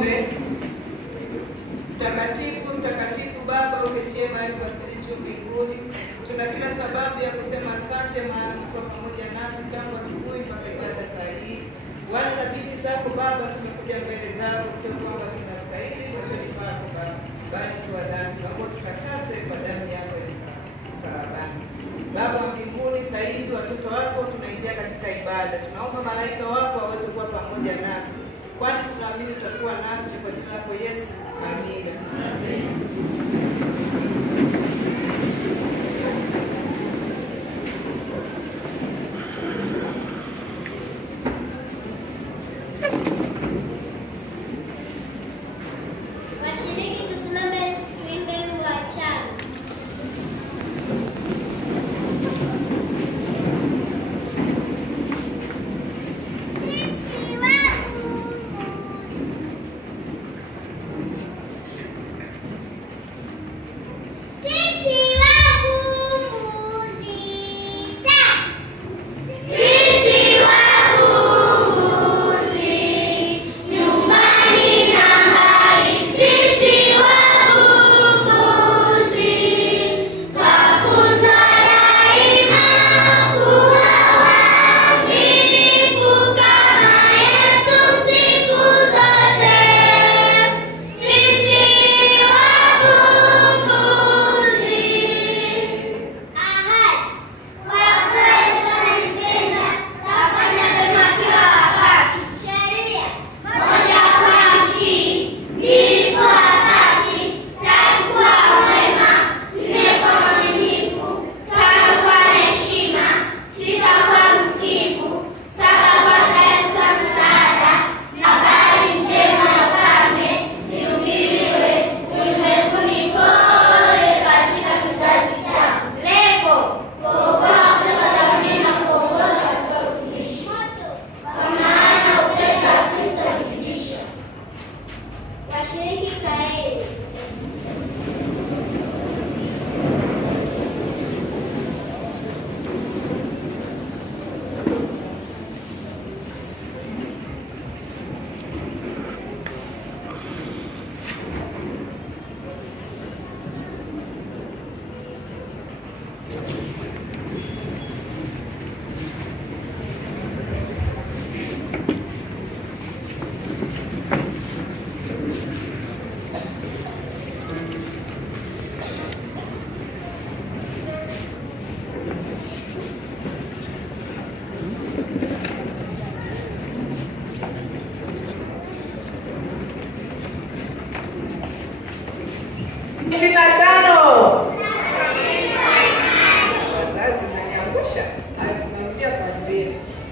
Tuombe. Mtakatifu, mtakatifu Baba uketie mahali pasilicho mbinguni, tuna kila sababu ya kusema asante, maana kwa pamoja nasi tangu asubuhi mpaka ibada saa hii. Wana na binti zako Baba, tumekuja mbele zako, sio kwamba tunastahili machoni pako Baba, bali kwa dhambi. Naomba tutakase kwa damu yako ya msalabani. Baba wa mbinguni, sasa hivi watoto wako tunaingia katika ibada. Tunaomba malaika wako waweze kuwa pamoja nasi, kwani tunaamini utakuwa nasi. Kwa jina lako Yesu, amina. Amen.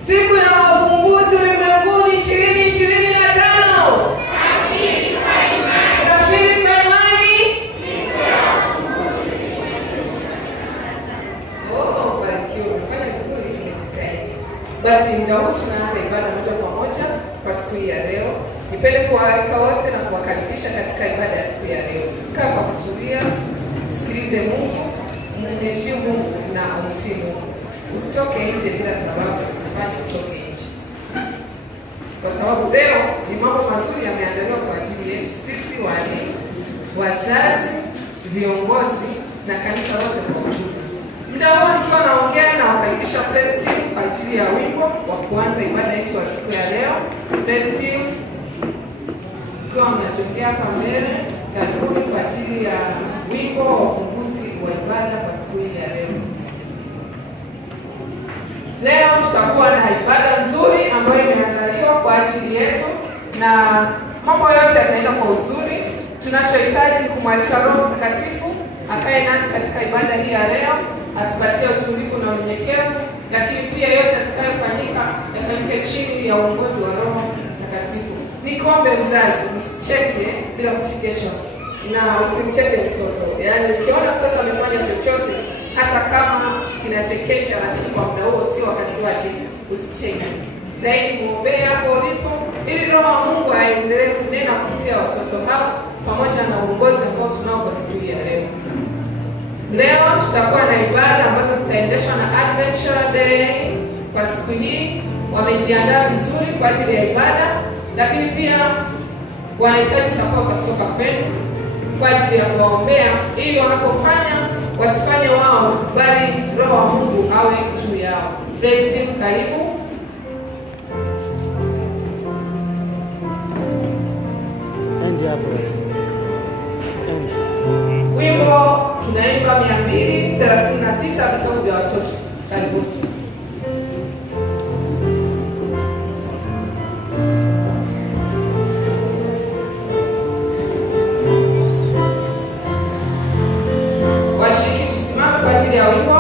Siku ya uvumbuzi ulimwenguni 2025. Safiri kwa imani. Barikiwa, umefanya vizuri, umejitahidi. Basi muda huu tunaanza ibada moja kwa moja kwa siku ya leo. Nipende kuwaalika wote na kuwakaribisha katika ibada ya siku ya leo. Kaa kwa kutulia, msikilize Mungu, mheshimu Mungu na umtii Mungu. Usitoke nje bila sababu, ufanye utoke nje. Kwa sababu leo ni mambo mazuri yameandaliwa kwa ajili yetu sisi walimu, wazazi, viongozi na kanisa lote kwa ujumla. Muda huu nikiwa naongea na wakaribisha praise team kwa ajili ya wimbo wa kuanza ibada yetu ya siku ya leo. Praise team, kwa mnatokea hapa mbele, karibuni kwa ajili ya wimbo wa ufunguzi wa ibada kwa siku ya leo. Leo tutakuwa na ibada nzuri ambayo imeandaliwa kwa ajili yetu na mambo yote yataenda kwa uzuri. Tunachohitaji ni kumwalika Roho Mtakatifu akae nasi katika ibada hii ya leo, atupatie utulivu na unyenyekevu, lakini pia yote yatakayofanyika yafanyike chini ya uongozi wa Roho Mtakatifu. Nikombe mzazi, usicheke bila kuchekeshwa na usimcheke mtoto. Yaani ukiona mtoto amefanya chochote hata kama kinachekesha, lakini kwa muda huo sio wakati wake, usicheke. Zaidi muombee hapo ulipo ili Roho wa Mungu aendelee kunena kupitia watoto hao pamoja na uongozi ambao tunao kwa siku ya leo. Leo tutakuwa na ibada ambazo zitaendeshwa na Adventure Day. Kwa siku hii wamejiandaa vizuri kwa ajili ya ibada, lakini pia wanahitaji support kutoka kwenu kwa ajili ya kuwaombea, ili wanapofanya wasifanye wao, bali Roho wa Mungu awe juu yao. Praise team, karibu. Wimbo tunaimba 236 vitabu vya watoto. Karibu. Washiriki tusimame kwa ajili ya wimbo.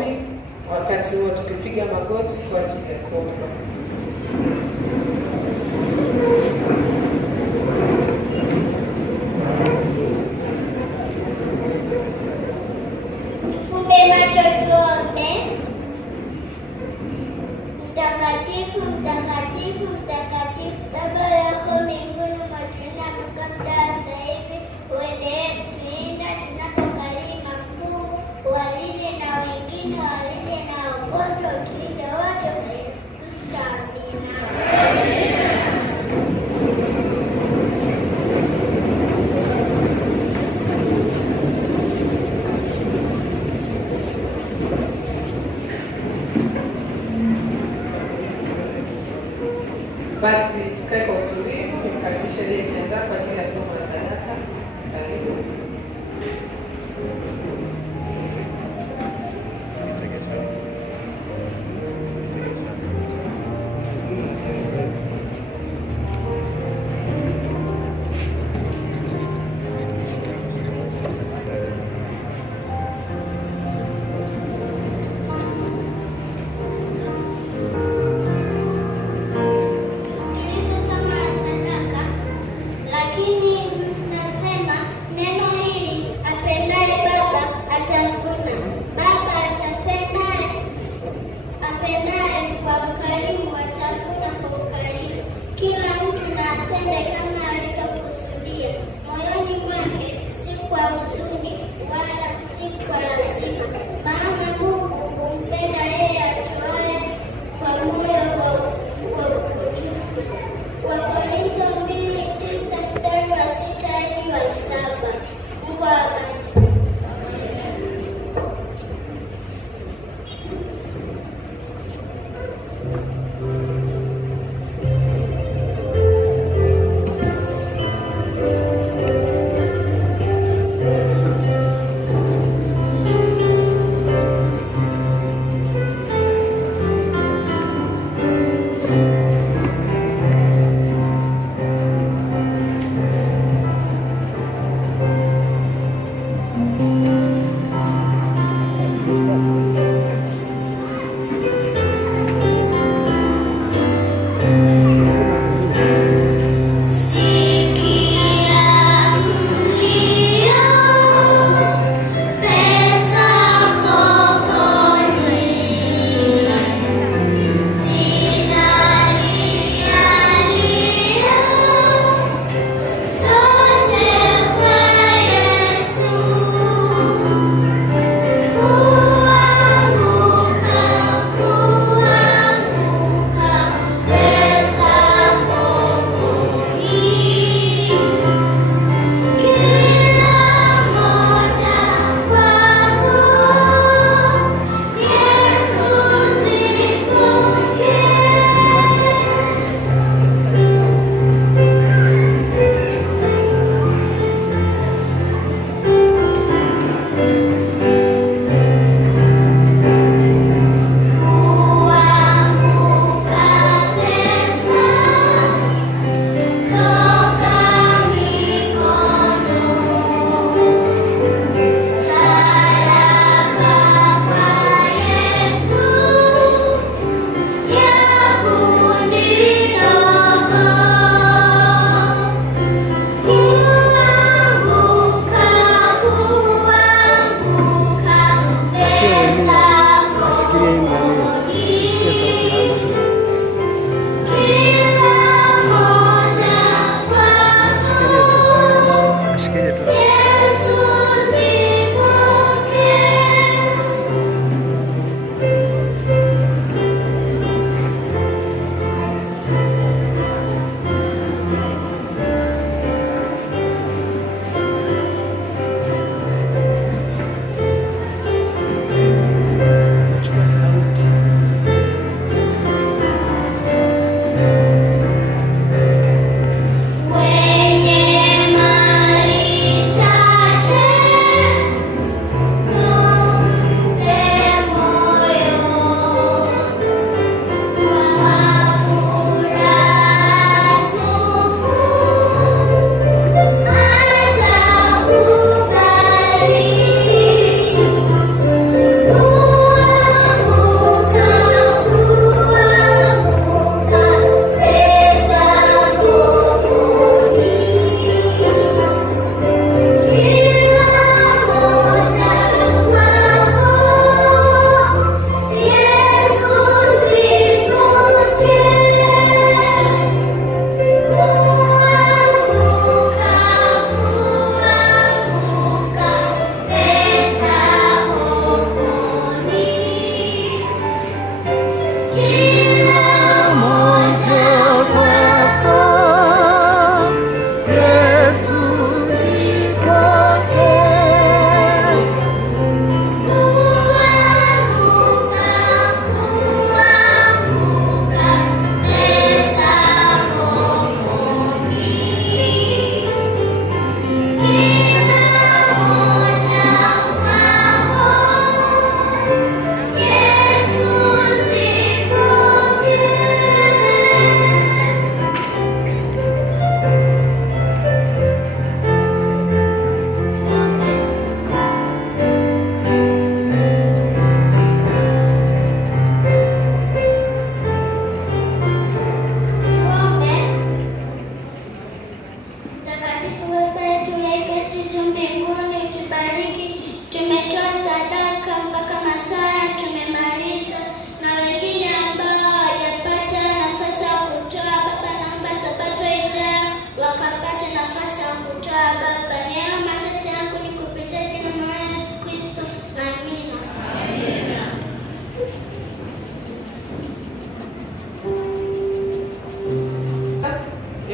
maombi, wakati huo tukipiga magoti kwa ajili ya kuomba. Tufumbe macho tuombe. Mtakatifu, mtakatifu, mtakatifu, Baba yako mbinguni, umetulinda mpaka muda wa sasa hivi. Uendelee kutulinda tunapokariri mafungu, walinde na wengine, walinde na wagonjwa, utulinde wote kwa Yesu Kristo. Amina. Basi tukae kwa utulivu, nimkaribishe aliyejiandaa kwa ajili ya somo la sadaka. Karibu. Sikiliza somo la sadaka. Lakini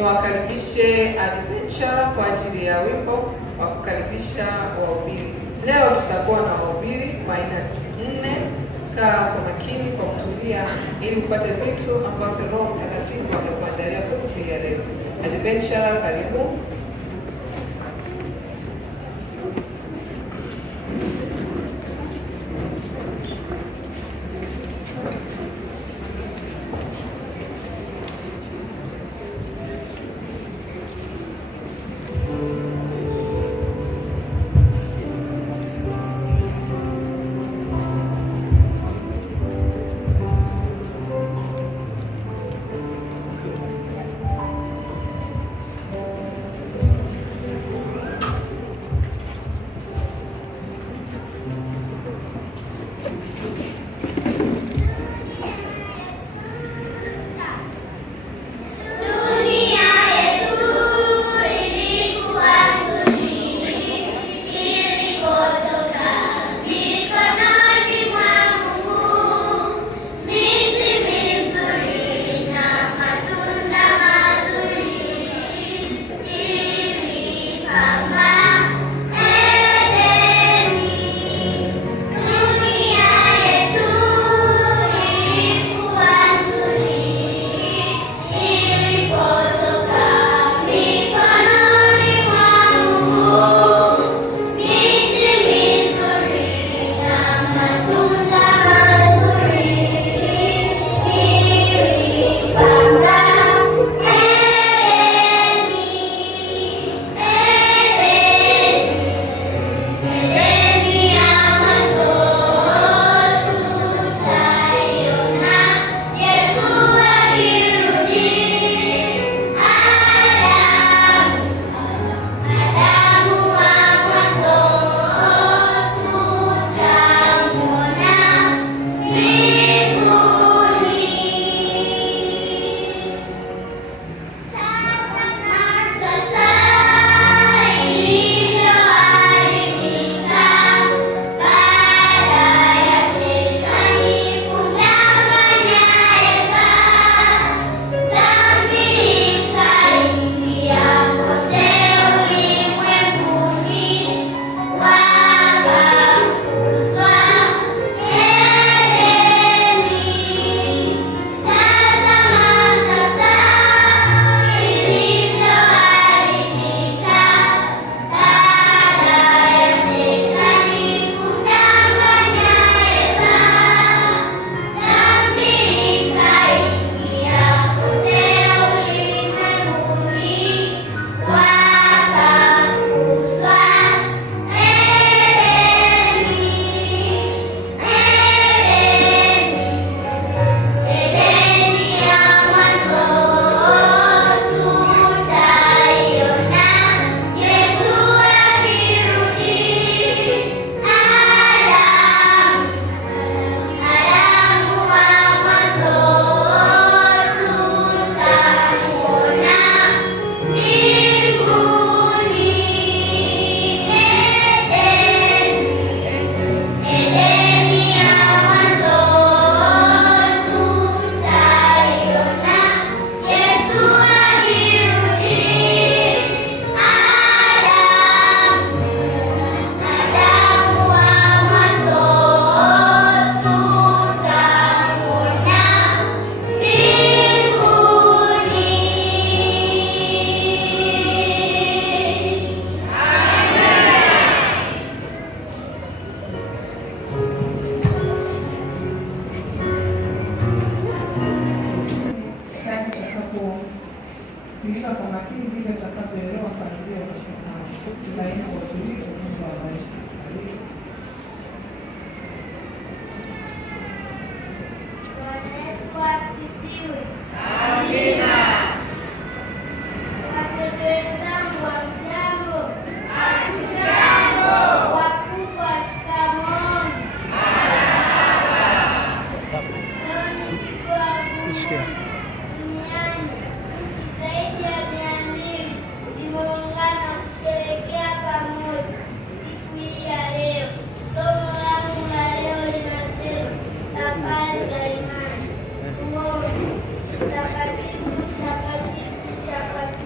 niwakaribishe Adventure kwa ajili ya wimbo wa kukaribisha wahubiri. Leo tutakuwa na wahubiri wa aina 4. Kaa kwa makini, kwa kutulia, ili kupata vitu ambavyo Roho Mtakatifu amekuandalia kwa siku ya leo. Adventure, karibu. kusikiliza kwa makini vile tutakavyoelewa familia ya Yesu tunaenda kwa utulivu wa maisha. Amina. Watoto wenzangu hamjambo? Hatujambo. Wakubwa shikamoo. Leo ni siku ya duniani. Zaidi ya 200 zimeungana kusherehekea pamoja siku hii ya leo. Somo langu la leo linasema safari za imani. Takatifu, takatifu, takatifu.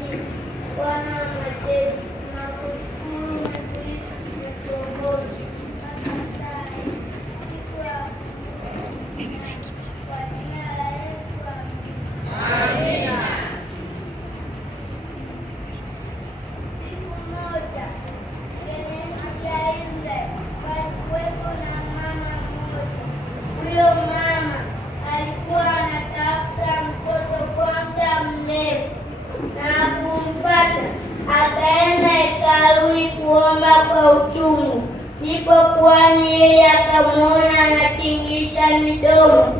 akamwona anatingisha midomo,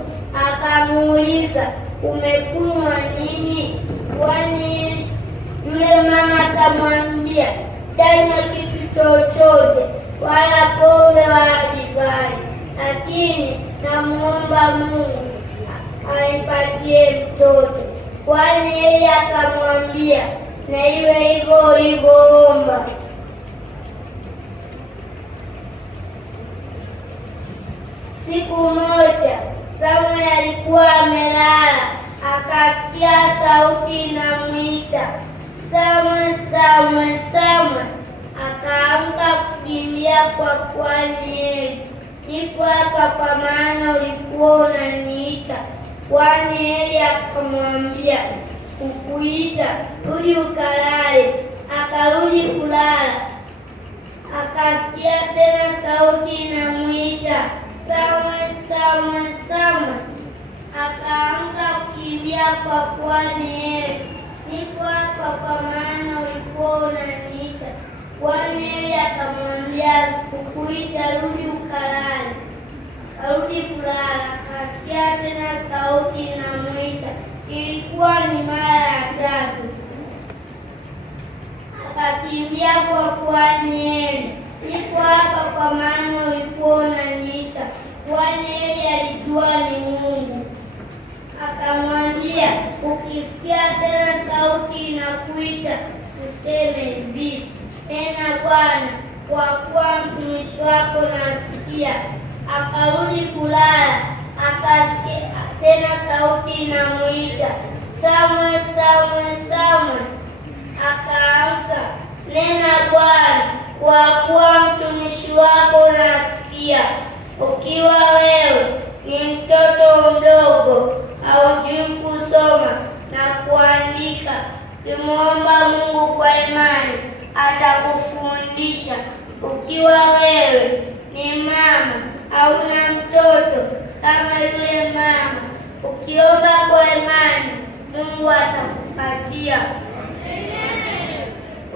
akamuuliza, umekunywa nini? Kwani yule mama akamwambia, sijanywa kitu chochote, wala pombe wala divai, lakini namuomba Mungu anipatie mtoto. Kwani yeye akamwambia, na iwe hivyo ulivyoomba. Siku moja Samuel alikuwa amelala, akasikia sauti inamwita, Samuel, Samuel, Samuel. Akaamka kukimbia kwa kuhani Eli. Nipo hapa kwa maana ulikuwa unaniita. Kuhani Eli akamwambia, kukuita, rudi ukalale. Akarudi kulala, akasikia tena sauti inamwita, Samuel, Samuel, Samuel. Akaamka kukimbia kwa kuhani Eli. Nipo hapa kwa maana ulikuwa unaniita. Kuhani Eli akamwambia, kukuita, rudi ukalale. Akarudi kulala, akasikia tena sauti inamwita. Ilikuwa ni mara ya tatu. Akakimbia kwa kuhani Eli. Nipo hapa kwa maana ulikuwa unaniita. Kuhani Eli alijua ni Mungu. Akamwambia, ukisikia tena sauti inakuita, useme hivi, tena Bwana, kwa kuwa mtumishi wako nasikia. Akarudi kulala, akasikia tena sauti inamuita, Samuel, Samuel, Samuel. Akaamka, nena Bwana, kwa kuwa mtumishi wako nasikia. Ukiwa wewe ni mtoto mdogo, haujui kusoma na kuandika, ukimwomba Mungu kwa imani atakufundisha. Ukiwa wewe ni mama, hauna mtoto kama yule mama, ukiomba kwa imani Mungu atakupatia.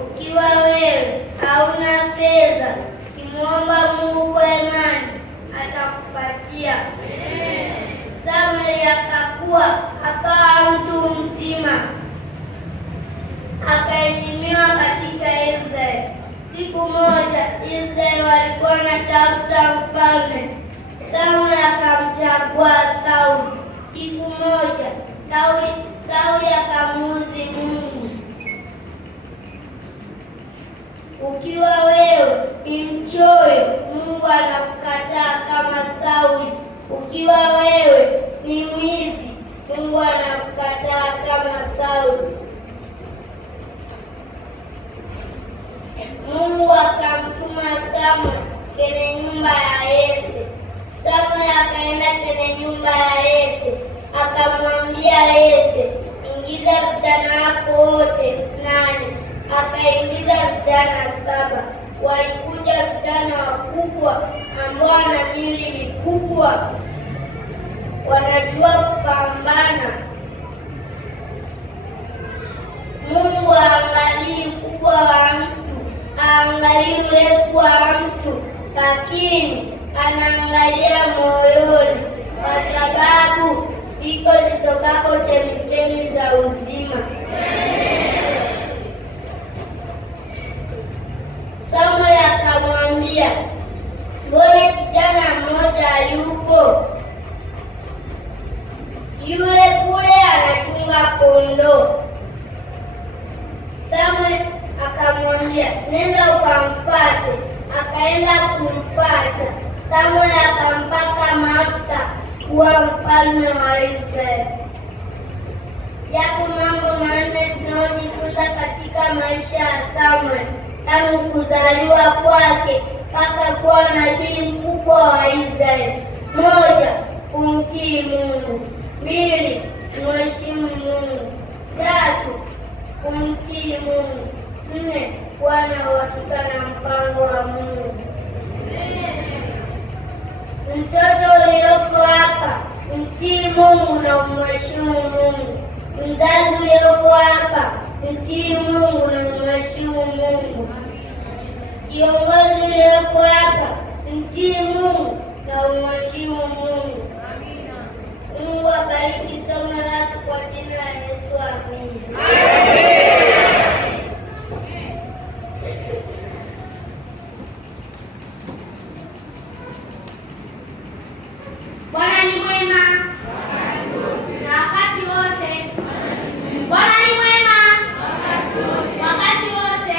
Ukiwa wewe hauna fedha, ukimwomba Mungu kwa imani atakupatia. Samuel akakua, akawa mtu mzima, akaheshimiwa katika Israeli. Siku moja Israeli walikuwa wanatafuta mfalme. Samuel akamchagua Sauli. Siku moja Sauli akamuudhi Mungu. Ukiwa wewe ni mchoyo, Mungu anakukataa kama Sauli. Ukiwa wewe ni mwizi, Mungu anakukataa kama Sauli. Mungu akamtuma Samuel kwenye nyumba ya Yese. Samuel akaenda kwenye nyumba ya Yese, akamwambia Yese, ingiza vijana wako wote 8. Akaingiza vijana 7. Walikuja vijana wakubwa ambao wana miili mikubwa, wanajua kupambana. Mungu haangalii ukubwa wa mtu, haangalii urefu wa mtu, lakini anaangalia moyoni, kwa sababu iko zitokako chemichemi za uzima. Samuel akamwambia, mbona kijana mmoja yupo? Yule kule anachunga kondoo. Samuel akamwambia, nenda ukamfuate. Akaenda kumfuata. Samuel akampaka mafuta kuwa mfalme wa Israeli. Yapo mambo manne tunayojifunza katika maisha ya Samuel tangu kuzaliwa kwake mpaka kuwa nabii mkubwa wa Israeli. 1. Kumtii Mungu. 2. Kumheshimu Mungu. 3. Kumtii Mungu. 4. Kuwa na uhakika na mpango wa Mungu. Mtoto ulioko hapa, mtii Mungu na umheshimu Mungu. Mzazi ulioko hapa, mtii Mungu na umheshimu Mungu. Kiongozi ulioko hapa, mtii Mungu na umheshimu Mungu. Mungu abariki somo lako kwa jina la Yesu, amina. Bwana ni mwema na wakati wote. Bwana ni mwema wakati wote.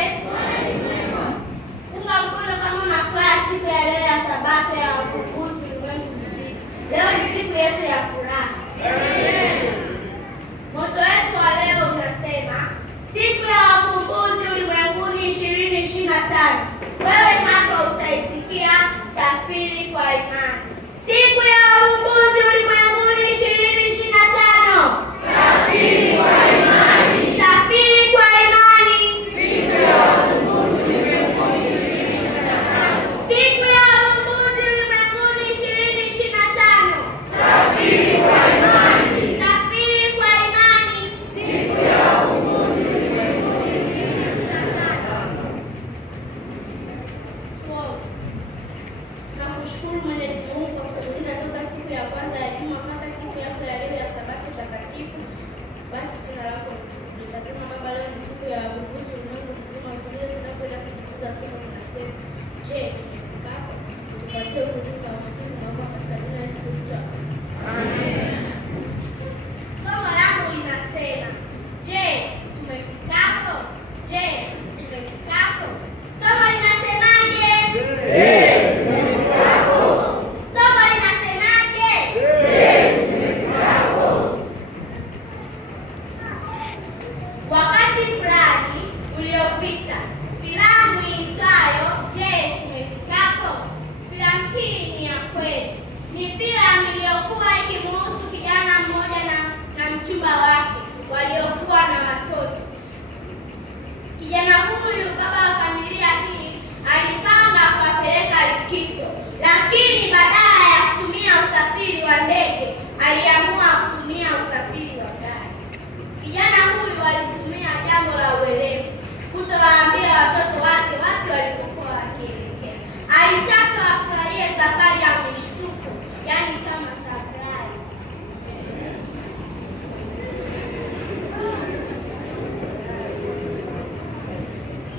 Punga mkono kama unafurahi siku ya leo ya Sabato ya Wakumbuzi ulimwengu mzima. Leo ni siku yetu ya furaha. Moto wetu wa leo unasema siku ya Wakumbuzi ulimwenguni 2025. Wewe hapa utaitikia safiri kwa imani. Siku ya Wakumbuzi ulimwenguni 2025. Safiri kwa imani. Safiri kwa imani. Siku ya Wakumbuzi ulimwenguni 2025. Siku ya Wakumbuzi ulimwenguni 2025. Safiri kwa imani. Safiri kwa imani. Siku ya Wakumbuzi ulimwenguni 2025. Tunakushukuru Mwenyezi Mungu kwa kutulinda toka siku ya kwanza ya juma mpaka siku yako ya leo ya Sabato takatifu. Basi jina lako litakatifu. Baba, leo ni siku ya Wakumbuzi ulimwengu mzima. Vile tunapoenda kujifunza somo tunasema, je, tumefika hapo? Tupatie uzima wa uzima, naomba katika jina la Yesu Kristo. Amen. Somo langu linasema, je, tumefika hapo? Je, tumefika hapo? Somo linasemaje? Somo linasemaje? Wakati fulani uliopita, filamu iitwayo Je, tumefika hapo? Filamu hii ni ya kweli. Ni filamu iliyokuwa ikimuhusu kijana mmoja na mchumba wake waliokuwa na watoto. Kijana huyu, baba wa familia hii, alipanga kuwapeleka likizo, lakini badala ya kutumia usafiri wa ndege, aliamua kutumia usafiri wa gari. Kijana huyu alitumia jambo la uelevu kutowaambia watoto wake wapi walipokuwa wakielekea. Alitaka wafurahie safari ya mshtuko, yaani kama surprise.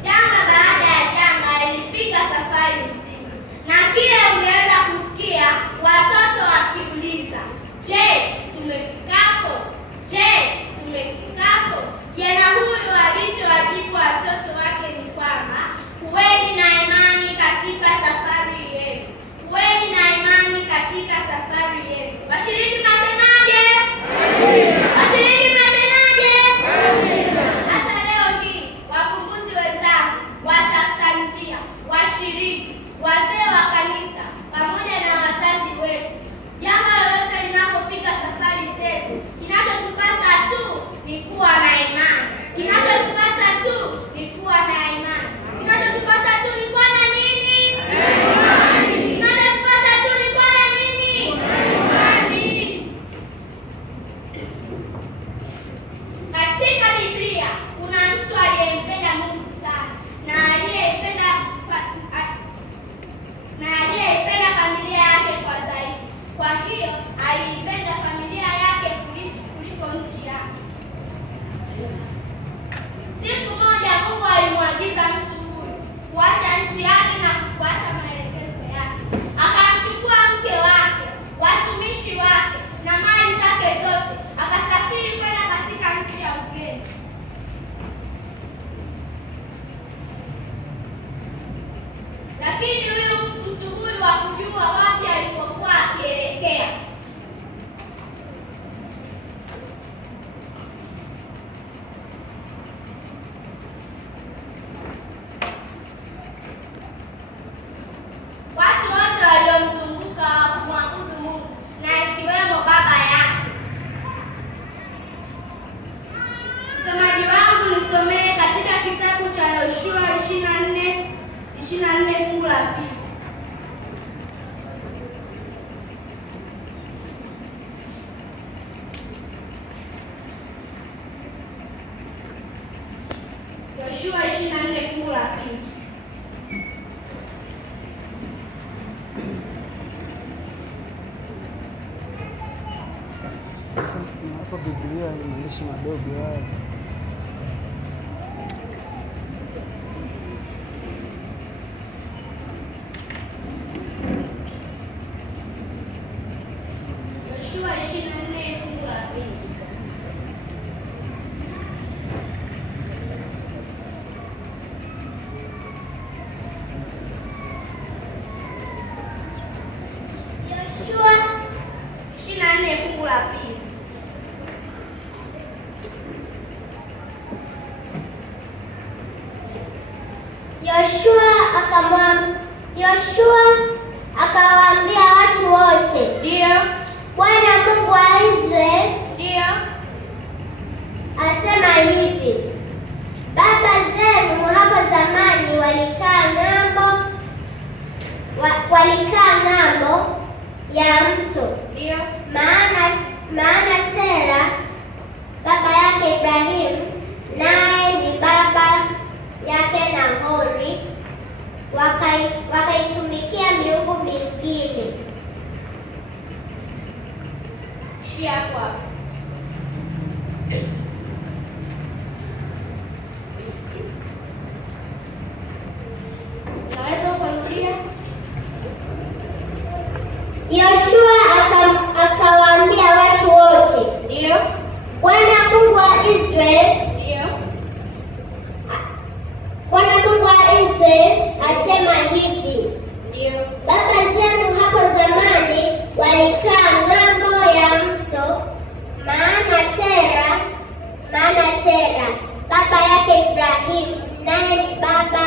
Janga baada ya janga ilipiga safari nzima, na kile ungeweza kusikia watoto wakiuliza, je, tumefika hapo? Je, tumefika hapo? Kijana huyu alichowajibu watoto wake ni kwamba kuweni na imani katika safari yenu. Kuweni na imani katika safari yenu. Washiriki mnasemaje? Washiriki mnasemaje? Hata leo hii wakumbuzi wenzangu, watafuta njia, washiriki, wazee wa kanisa pamoja na wazazi wetu, jambo lolote linapopiga safari zetu, kinachotupasa tu ni kuwa na imani. Kinachotupasa tu ni kuwa na imani. Kinachotupasa tu ni kuwa na nini? Imani. Kinachotupasa tu ni kuwa na nini? Imani. Katika Biblia kuna mtu aliyempenda Mungu sana na aliyeipenda familia yake kwa zaidi. Kwa hiyo aliipenda familia yake kuliko nchi yake. Siku moja Mungu alimwagiza mtu huyu kuacha nchi yake na kufuata maelekezo yake. Akamchukua mke wake, watumishi wake na mali zake zote, akasafiri kwenda katika nchi ya ugeni. Lakini mtu huyu hakujua wapi alipokuwa akielekea. Watu wote waliomzunguka hawakumwabudu Mungu, na ikiwemo baba yake. Msomaji wangu nisomee katika kitabu cha Yoshua 24 fungu la 2. Yoshua 24 fungu la 2. Hapo Biblia ni maandishi madogo haya. Yoshua 24 fungu la 2. Yoshua 24 fungu la 2. Yoshua akawaambia watu wote, ndio Bwana Mungu wa Israeli ndio asema hivi: baba zenu hapo zamani walikaa ng'ambo ya mto, ndio maana Tera baba yake Ibrahimu naye ni baba yake Nahori, wakaitumikia miungu mingine. Shia kwa naweza kuanzia. Yoshua akawaambia watu wote, ndio Bwana Mungu wa Israeli asema hivi: ndio baba zenu hapo zamani walikaa ng'ambo ya mto, maana Tera baba yake Ibrahimu naye ni baba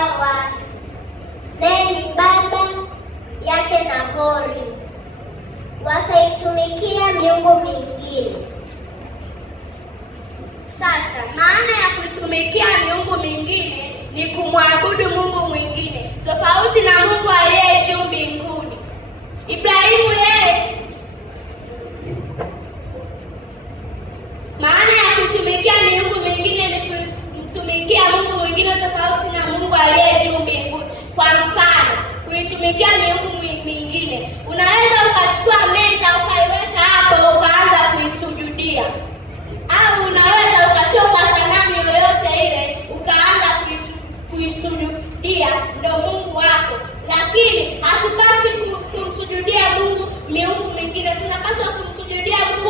yake Nahori, wakaitumikia miungu mingine. Sasa maana ya kuitumikia miungu mingine ni kumwabudu Mungu mwingine tofauti na Mungu aliye juu mbinguni. Ibrahimu yeye, maana ya kuitumikia miungu mingine ni kumtumikia Mungu mwingine tofauti na Mungu aliye juu mbinguni. Kwa mfano, kuitumikia miungu mingine, unaweza ukachukua meza ukaiweka hapo ukaanza kuisujudia, au unaweza ukatoka sanamu yoyote ile ukaanza kuisujudia ndio Mungu wako. Lakini hatupaswi kumsujudia Mungu miungu mingine, tunapaswa kumsujudia Mungu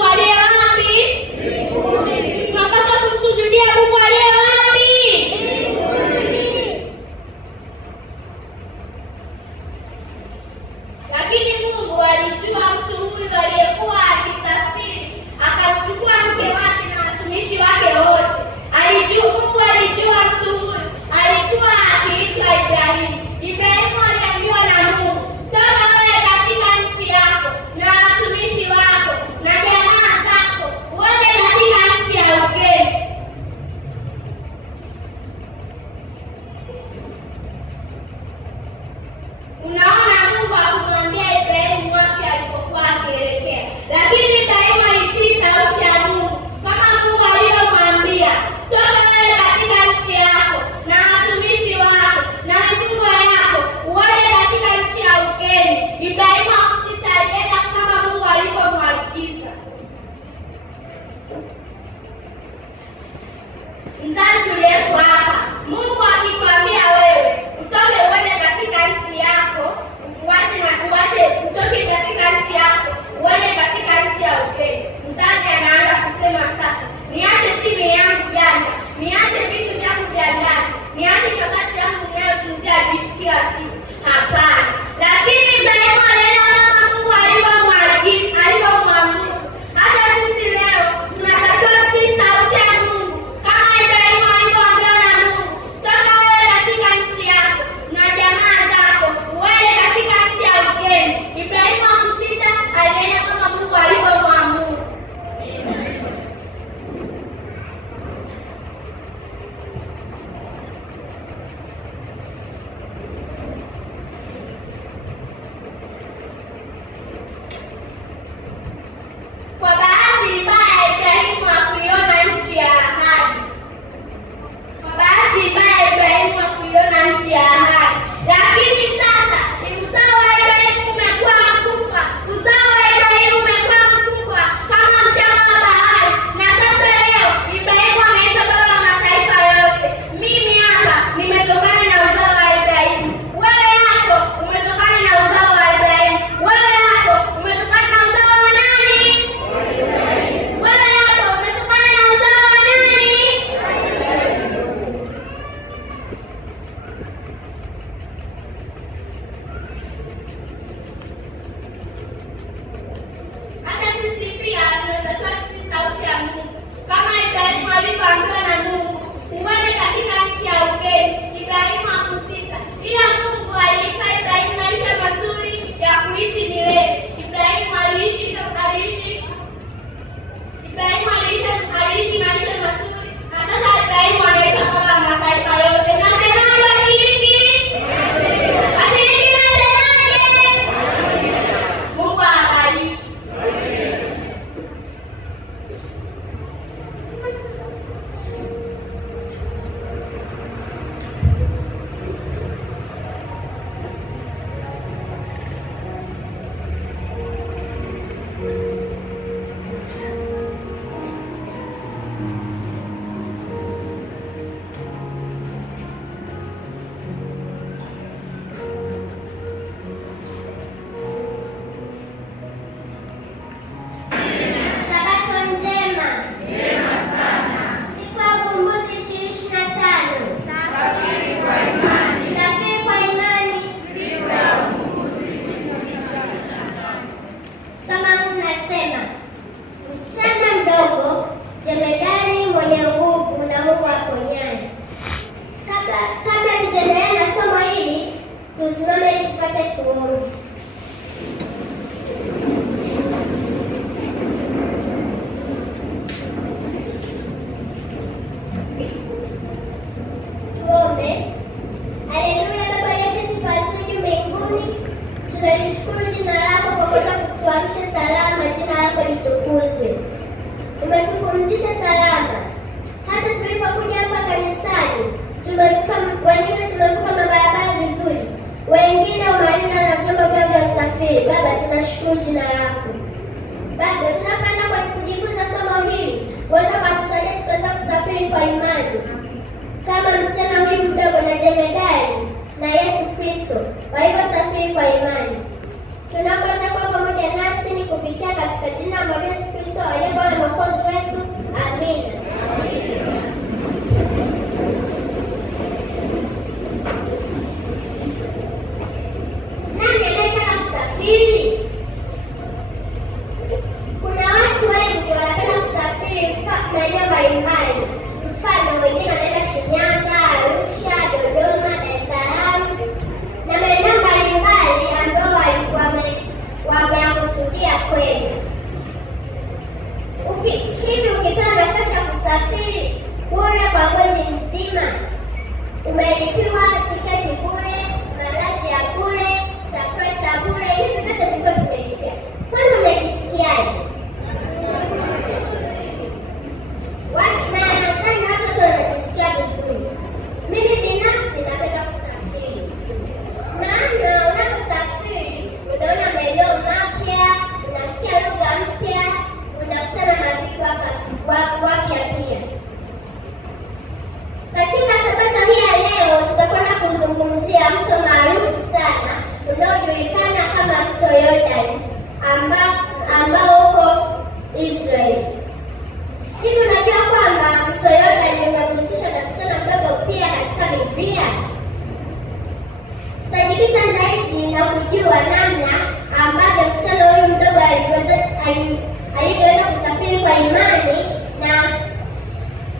alivyoweza kusafiri kwa imani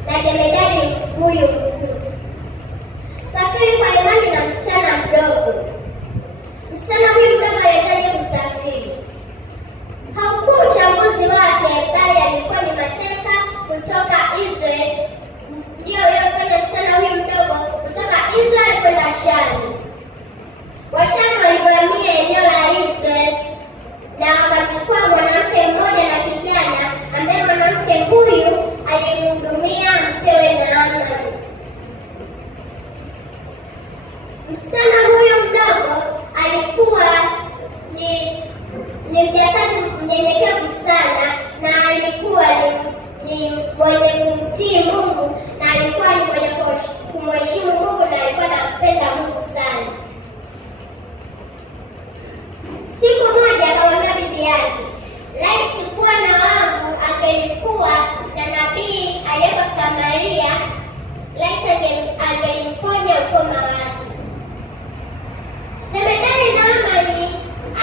na jemedari huyu mkuu. Safiri kwa imani na msichana mdogo. Msichana huyu mdogo aliwezaje kusafiri? Haukuwa uchambuzi wake, bali alikuwa ni mateka kutoka Israeli. Ndio yofanya msichana huyu mdogo kutoka Israeli kwenda Shamu. Washamu walivamia eneo la Israeli na wakamchukua mwanamke mmoja na kijana ambaye mwanamke huyu alimhudumia mkewe Naamani. Msichana huyu mdogo alikuwa ni mjakazi mnyenyekevu sana, na alikuwa ni mwenye kumtii Mungu, na alikuwa ni mwenye kumheshimu Mungu, na alikuwa anampenda Mungu sana. Siku moja akamwambia bibi yake, laiti bwana wangu angelikuwa na nabii aliyeko Samaria, laiti angelimponya ukoma wake. Jemedari Naamani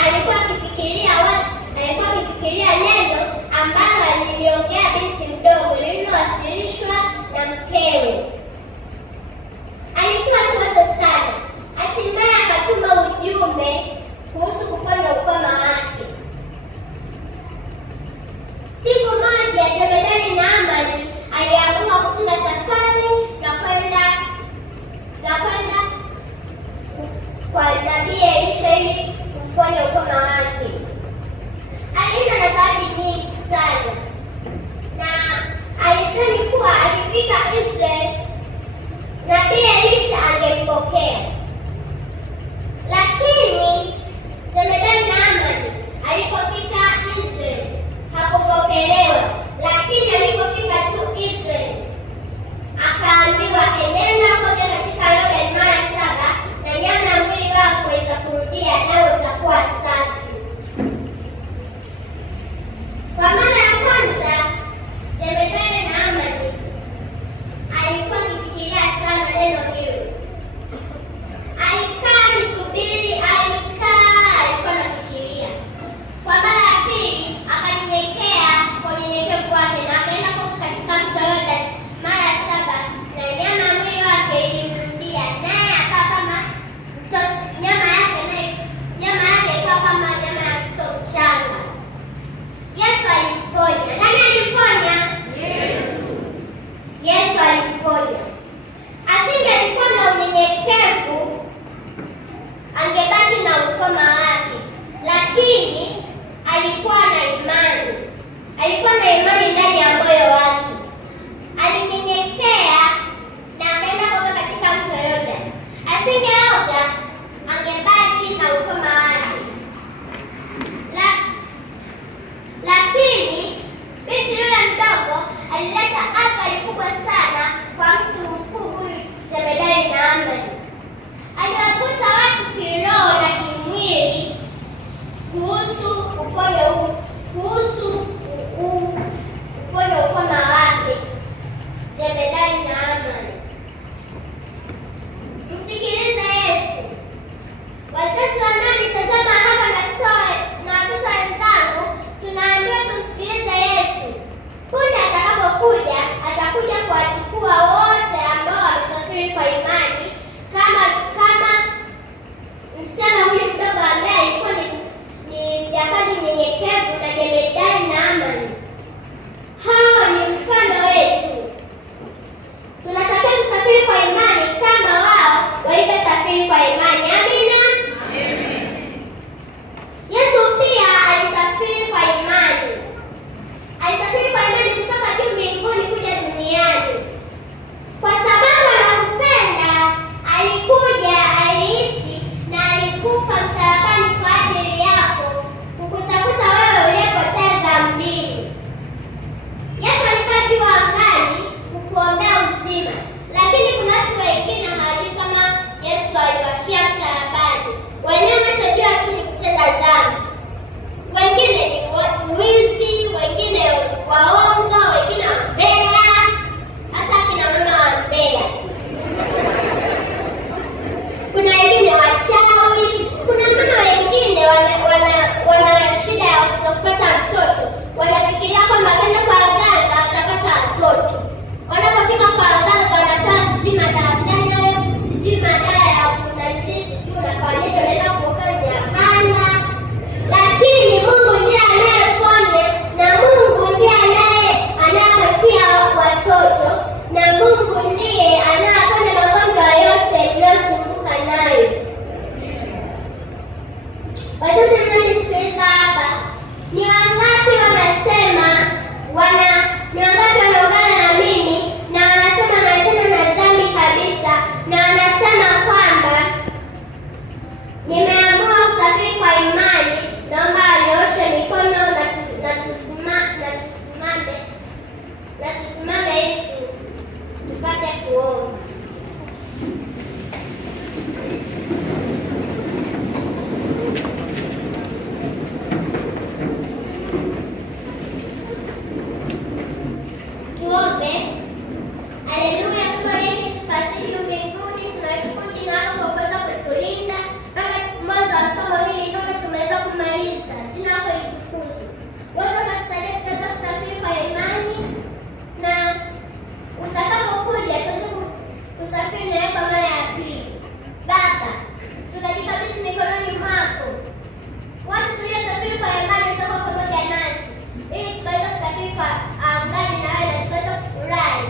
alikuwa akifikiria neno ambalo aliliongea binti mdogo lililowasilishwa na mkewe. Alikuwa akiwaza sana. Hatimaye akatuma ujumbe kuhusu kuponya ukoma wake. Siku moja jemedari Naamani aliamua kufunga safari na kwenda kwa nabii Elisha ili kumponya ukoma wake. Alienda na zawadi nyingi sana, na alidhani kuwa akifika Israeli nabii Elisha angempokea. Lakini jemedari Naamani alipofika Israeli hakupokelewa. Lakini alipofika tu Israeli akaambiwa, enenda moja katika Yordani mara 7 na nyama ya mwili wako itakurudia, nawe utakuwa safi. Kwa mara ya kwanza jemedari Naamani alikuwa akifikiria sana neno hilo. Alikaa akisubiri, alikuwa anafikiria. Kwa mara ya pili akanyenyekea kwa unyenyekevu wake, na akaenda kuoga katika mto Yordani mara 7 na nyama ya mwili wake ilimrudia, naye akawa kama nyama yake ikawa kama nyama ya mtoto mchanga. Yesu alimponya. Nani alimponya? Yesu alimponya. Asingelikuwa na unyenyekevu, angebaki na ukoma wake, lakini alikuwa na imani. Alikuwa na imani ndani ya moyo wake. Alinyenyekea na akaenda kuoga katika mto Yordani. Asingeoga, angebaki na ukoma wake. Lakini binti yule mdogo alileta athari kubwa sana kwa mtu mkuu huyu jemedari Naamani. Aliwakuta watu kiroho na kimwili kuhusu uponyo ukoma Tuombe. Haleluya, Baba yetu tukasifu mbinguni, tunashukuru jina lako kwa kuweza kutulinda mpaka mwanzo wa somo hili ndio tumeweza kumaliza. Jina lako litukuzwe. Wewe unatusaidia tuweze kusafiri kwa imani, na utakapokuja tuweze kusafiri nawe kwa mara ya pili. Baba, tunajikabidhi mikononi mwako. Watu tuliosafiri kwa imani utakuwa pamoja nasi, ili tuweze kusafiri kwa angani na wewe na tuweze kufurahi.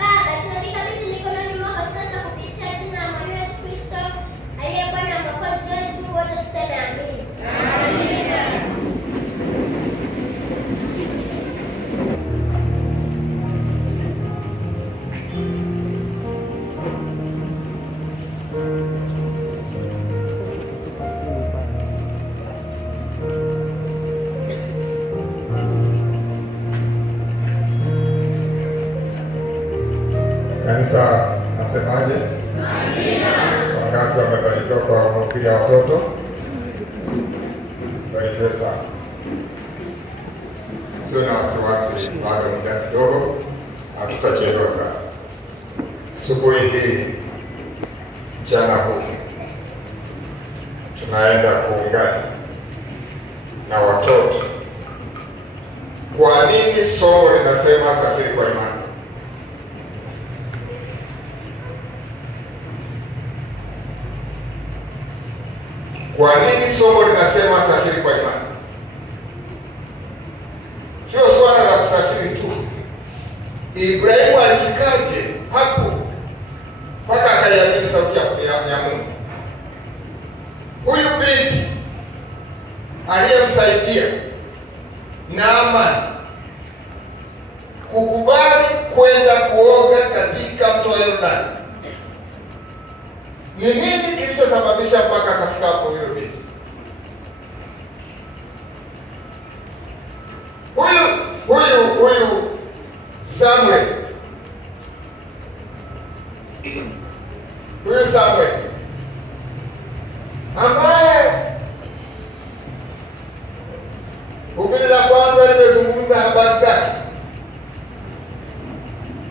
Baba, tunajikabidhi mikononi mwako sasa kupitia jina la Mwana Yesu Kristo aliye Bwana na Mwokozi wetu, wote tuseme amina. Amina. Kanisa nasemaje? Amina. Wakati wamebarikiwa kwa mahubiri ya watoto, barikiwe sana. Sio na wasiwasi, bado muda kidogo, hatutachelewa sana. Asubuhi hii, mchana huu, tunaenda kuungana na watoto. Kwa nini somo linasema safiri kwa imani? Kwa nini somo linasema safiri kwa imani? Sio swala la kusafiri tu. Ibrahimu alifikaje hapo mpaka akaiamini sauti ya Mungu? Huyu binti aliyemsaidia Naamani kukubali kwenda kuoga katika mto Yordani, ni nini kilichosababisha mpaka akafika hapo huyo binti? Huyu Samuel. Huyu Samuel ambaye hubiri la kwanza limezungumza habari zake,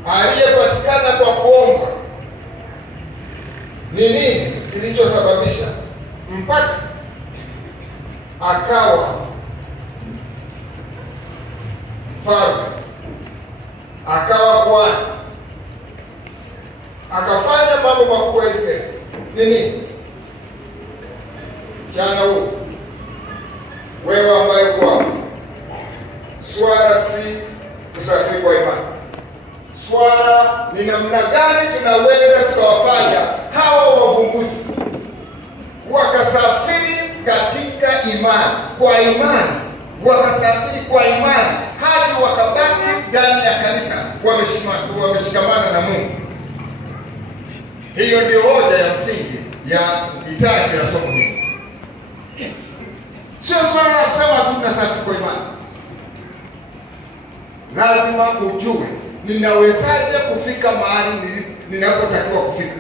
aliyepatikana kwa kuomba. Ni nini kilichosababisha mpaka akawa mfalme, akawa kuhani, akafanya mambo makubwa ya Israeli? Ni nini? Jana huu wewe ambaye kwa swala si kusafiri kwa imani, swala ni namna gani tunaweza tukawafanya hawa wavumbuzi wakasafiri katika imani, kwa imani, wakasafiri kwa imani hadi wakabaki ndani ya kanisa wameshikamana na Mungu. Hiyo ndio hoja ya msingi ya hitaji la somo hili. Sio swala la kusema tu tunasafiri kwa imani. Lazima ujue ninawezaje kufika mahali ninapotakiwa kufika.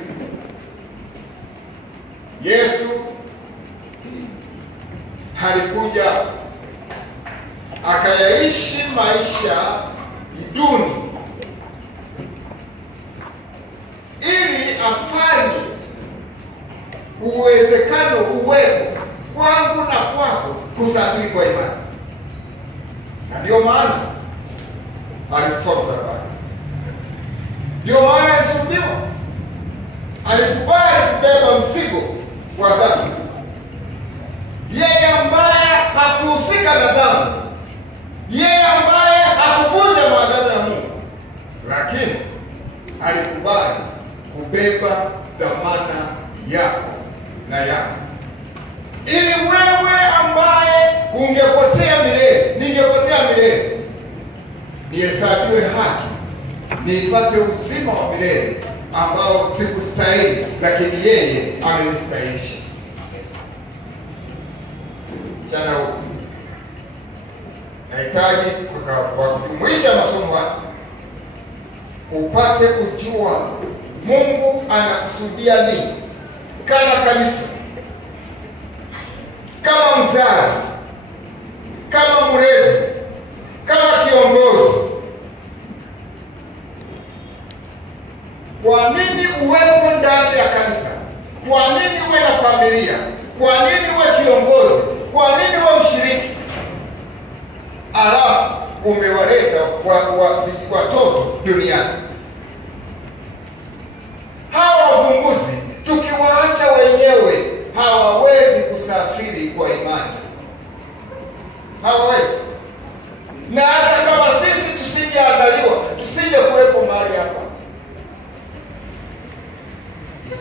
Yesu alikuja akayaishi maisha duni ili afanye uwezekano uwepo kwangu na kwako kusafiri kwa imani. Na ndio maana alikufa msalabani, ndio maana alisulubiwa, alikubali kubeba mzigo wa dhambi. Yeye ambaye hakuhusika na dhambi, yeye ambaye hakuvunja maagano ya Mungu, lakini alikubali kubeba dhamana yako na yako, ili wewe ambaye ungepotea milele, ningepotea milele, nihesabiwe haki, nipate uzima wa milele ambao sikustahili, lakini yeye amenistahilisha. Jana huu nahitaji kwa kujumuisha masomo haya upate kujua Mungu anakusudia nini kama kanisa, kama mzazi, kama mlezi, kama kiongozi. watoto duniani. Hawa wavumbuzi tukiwaacha wenyewe hawawezi kusafiri kwa imani, hawawezi. Na hata kama sisi tusingeandaliwa, tusije kuwepo mahali hapa.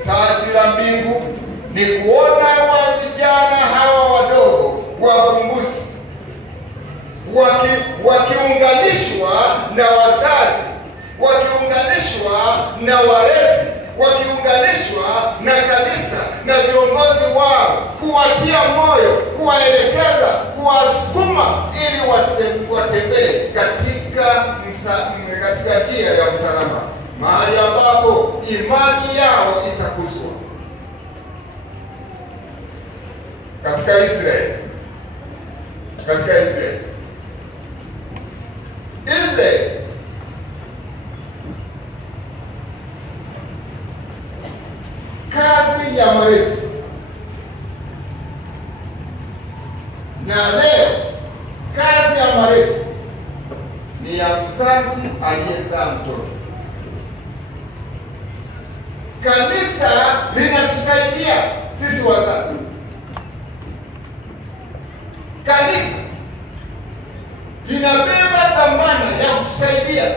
Taji la mbingu ni kuona wa vijana hawa wadogo wavumbuzi wakiunganishwa na wazazi, wakiunganishwa na walezi, wakiunganishwa na kanisa na viongozi wao, kuwatia moyo, kuwaelekeza, kuwasukuma ili watembee katika njia ya msalaba, mahali ambapo imani yao itakuzwa. Katika Israeli, kazi ya malezi, na leo kazi ya malezi ni ya mzazi aliyezaa mtoto. Kanisa linatusaidia sisi wazazi. Kanisa linabeba dhamana ya kusaidia,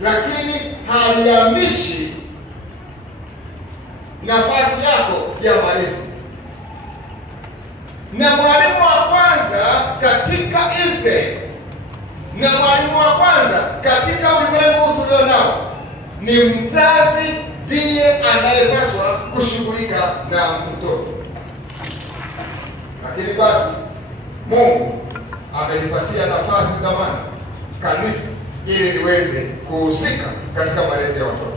lakini halihamishi nafasi yako ya malezi. Na mwalimu wa kwanza katika Israeli na mwalimu wa kwanza katika ulimwengu tulionao ni mzazi, ndiye anayepaswa kushughulika na mtoto. Lakini basi Mungu amelipatia nafasi dhamana kanisa ili liweze kuhusika katika malezi ya watoto.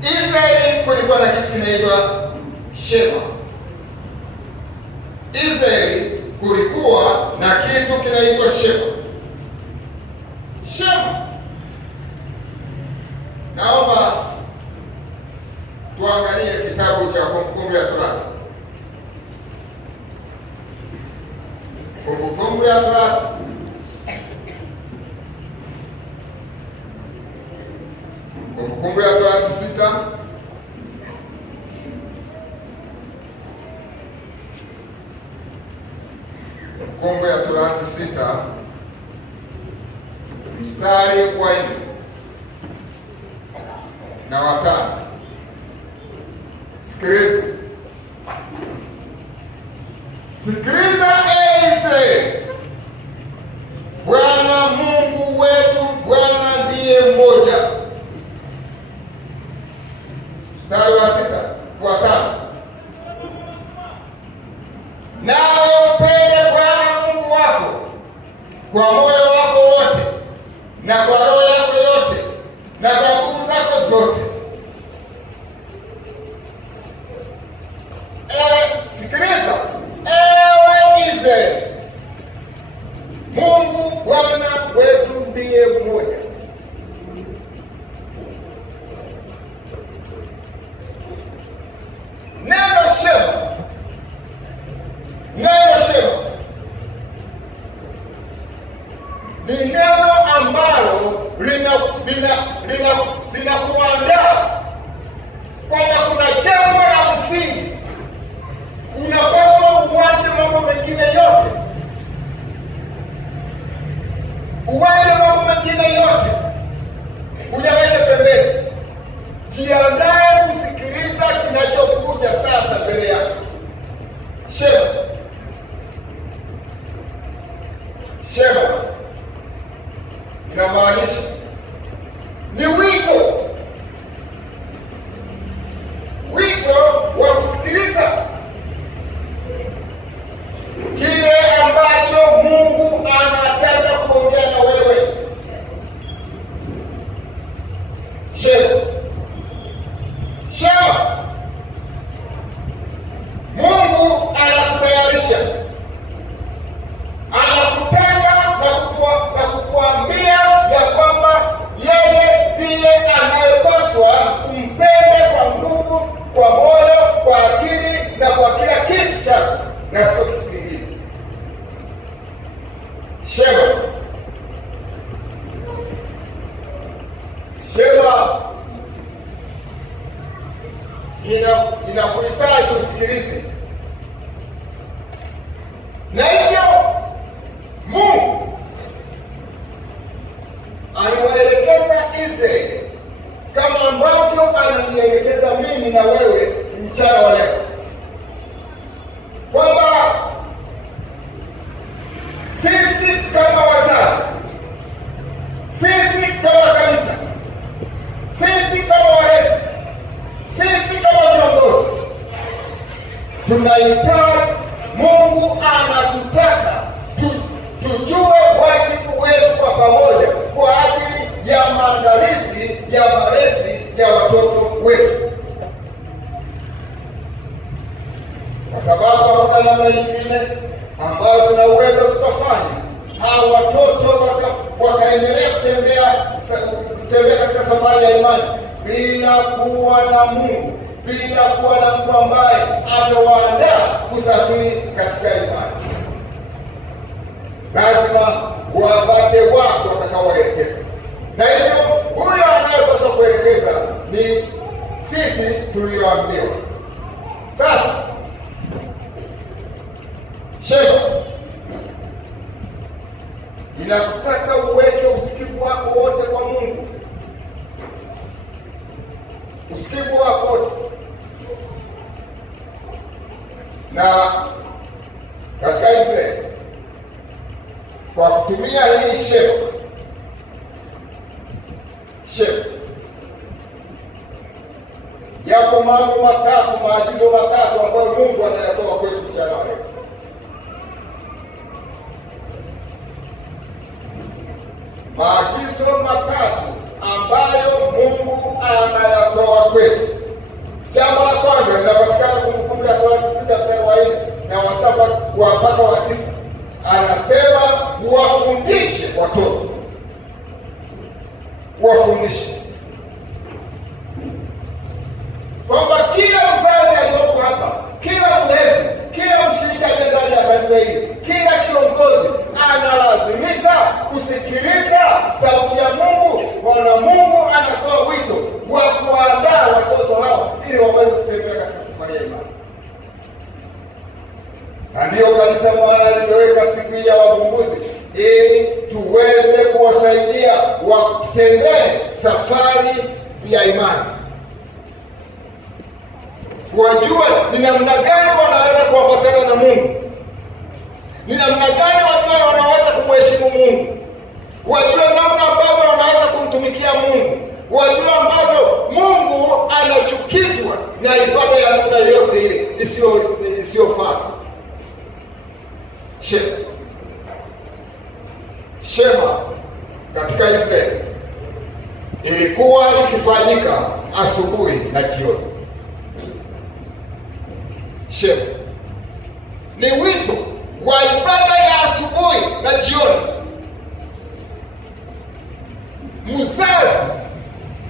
Israeli kulikuwa na kitu kinaitwa Shema. Israeli kulikuwa na kitu kinaitwa Shema. Shema. Naomba tuangalie kitabu cha Kumbukumbu ya Torati. Kumbukumbu ya Torati. Kumbukumbu ya Torati 6. Kumbukumbu ya Torati 6 mstari wa 4 na 5. Sikiliza Israeli, Bwana Mungu wetu, Bwana ndiye mmoja. Mstari wa 6 kwa 5. Nawe mpende Bwana Mungu wako kwa moyo wako wote na kwa roho yako yote na kwa nguvu zako zote. Sikiliza ewe Israeli, Mungu Bwana wetu ndiye mmoja. Neno Shema ni neno ambalo linakuandaa kwamba kuna jambo la msingi. Unapaswa uache mambo mengine yote, uyaweke pembeni. Jiandae kusikiliza kinachokuja sasa mbele yako. Shema inamaanisha ni wito wa kusikiliza kile ambacho Mungu anataka kuongea na wewe. Shema, Mungu anakutayarisha, anakutaka na kukuambia ya kwamba yeye ndiye inakuhitaji usikilize. Na hivyo Mungu aliwaelekeza Israeli kama ambavyo ananielekeza mimi na wewe mchana wa leo, kwamba sisi kama wazazi, sisi kama kanisa, sisi kama walezi, sisi kama viongozi, tunahitaji, Mungu anatutaka tujue wajibu wetu kwa pamoja kwa ajili ya maandalizi ya malezi ya watoto wetu, kwa sababu hakuna namna nyingine ambayo tuna uwezo tutafanya hao watoto wakaendelea kutembea katika safari ya imani bila kuwa na Mungu, bila kuwa na mtu ambaye amewaandaa kusafiri katika imani. Lazima wapate watu watakaowaelekeza, na hivyo huyo anayepaswa kuelekeza ni sisi tulioambiwa. Sasa Shema inakutaka uweke usikivu wako wote kwa Mungu, usikivu wako wote. Na katika Israeli, kwa kutumia hii Shema, yako mambo matatu, maagizo matatu ambayo Mungu anayatoa kwetu mchana wa leo. Maagizo matatu ambayo Mungu anayatoa kwetu. Jambo la kwanza linapatikana Kumbukumbu la Torati 6:4 na mpaka wa 9. Anasema wafundishe watoto, wafundishe, kwamba kila mzazi aliyoko hapa, kila mlezi, kila mshirika aliye ndani ya kanisa hili, kila kiongozi analazimika kusikiliza sauti ya Mungu. Bwana Mungu anatoa wito wa kuandaa watoto hao ili waweze kutembea katika safari ya imani. Na ndiyo kanisa Bwana limeweka siku hii ya wavumbuzi ili tuweze kuwasaidia watembee safari ya imani, wajue ni namna gani wanaweza kuambatana na Mungu, ni namna gani watu wanaweza kumheshimu Mungu, wajue namna ambavyo wanaweza kumtumikia Mungu, wajue ambavyo Mungu anachukizwa na ibada ya namna yote ile isiyofaa. Shema katika Israeli ilikuwa ikifanyika asubuhi na jioni. Shema ni wito wa ibada ya asubuhi na jioni. Mzazi,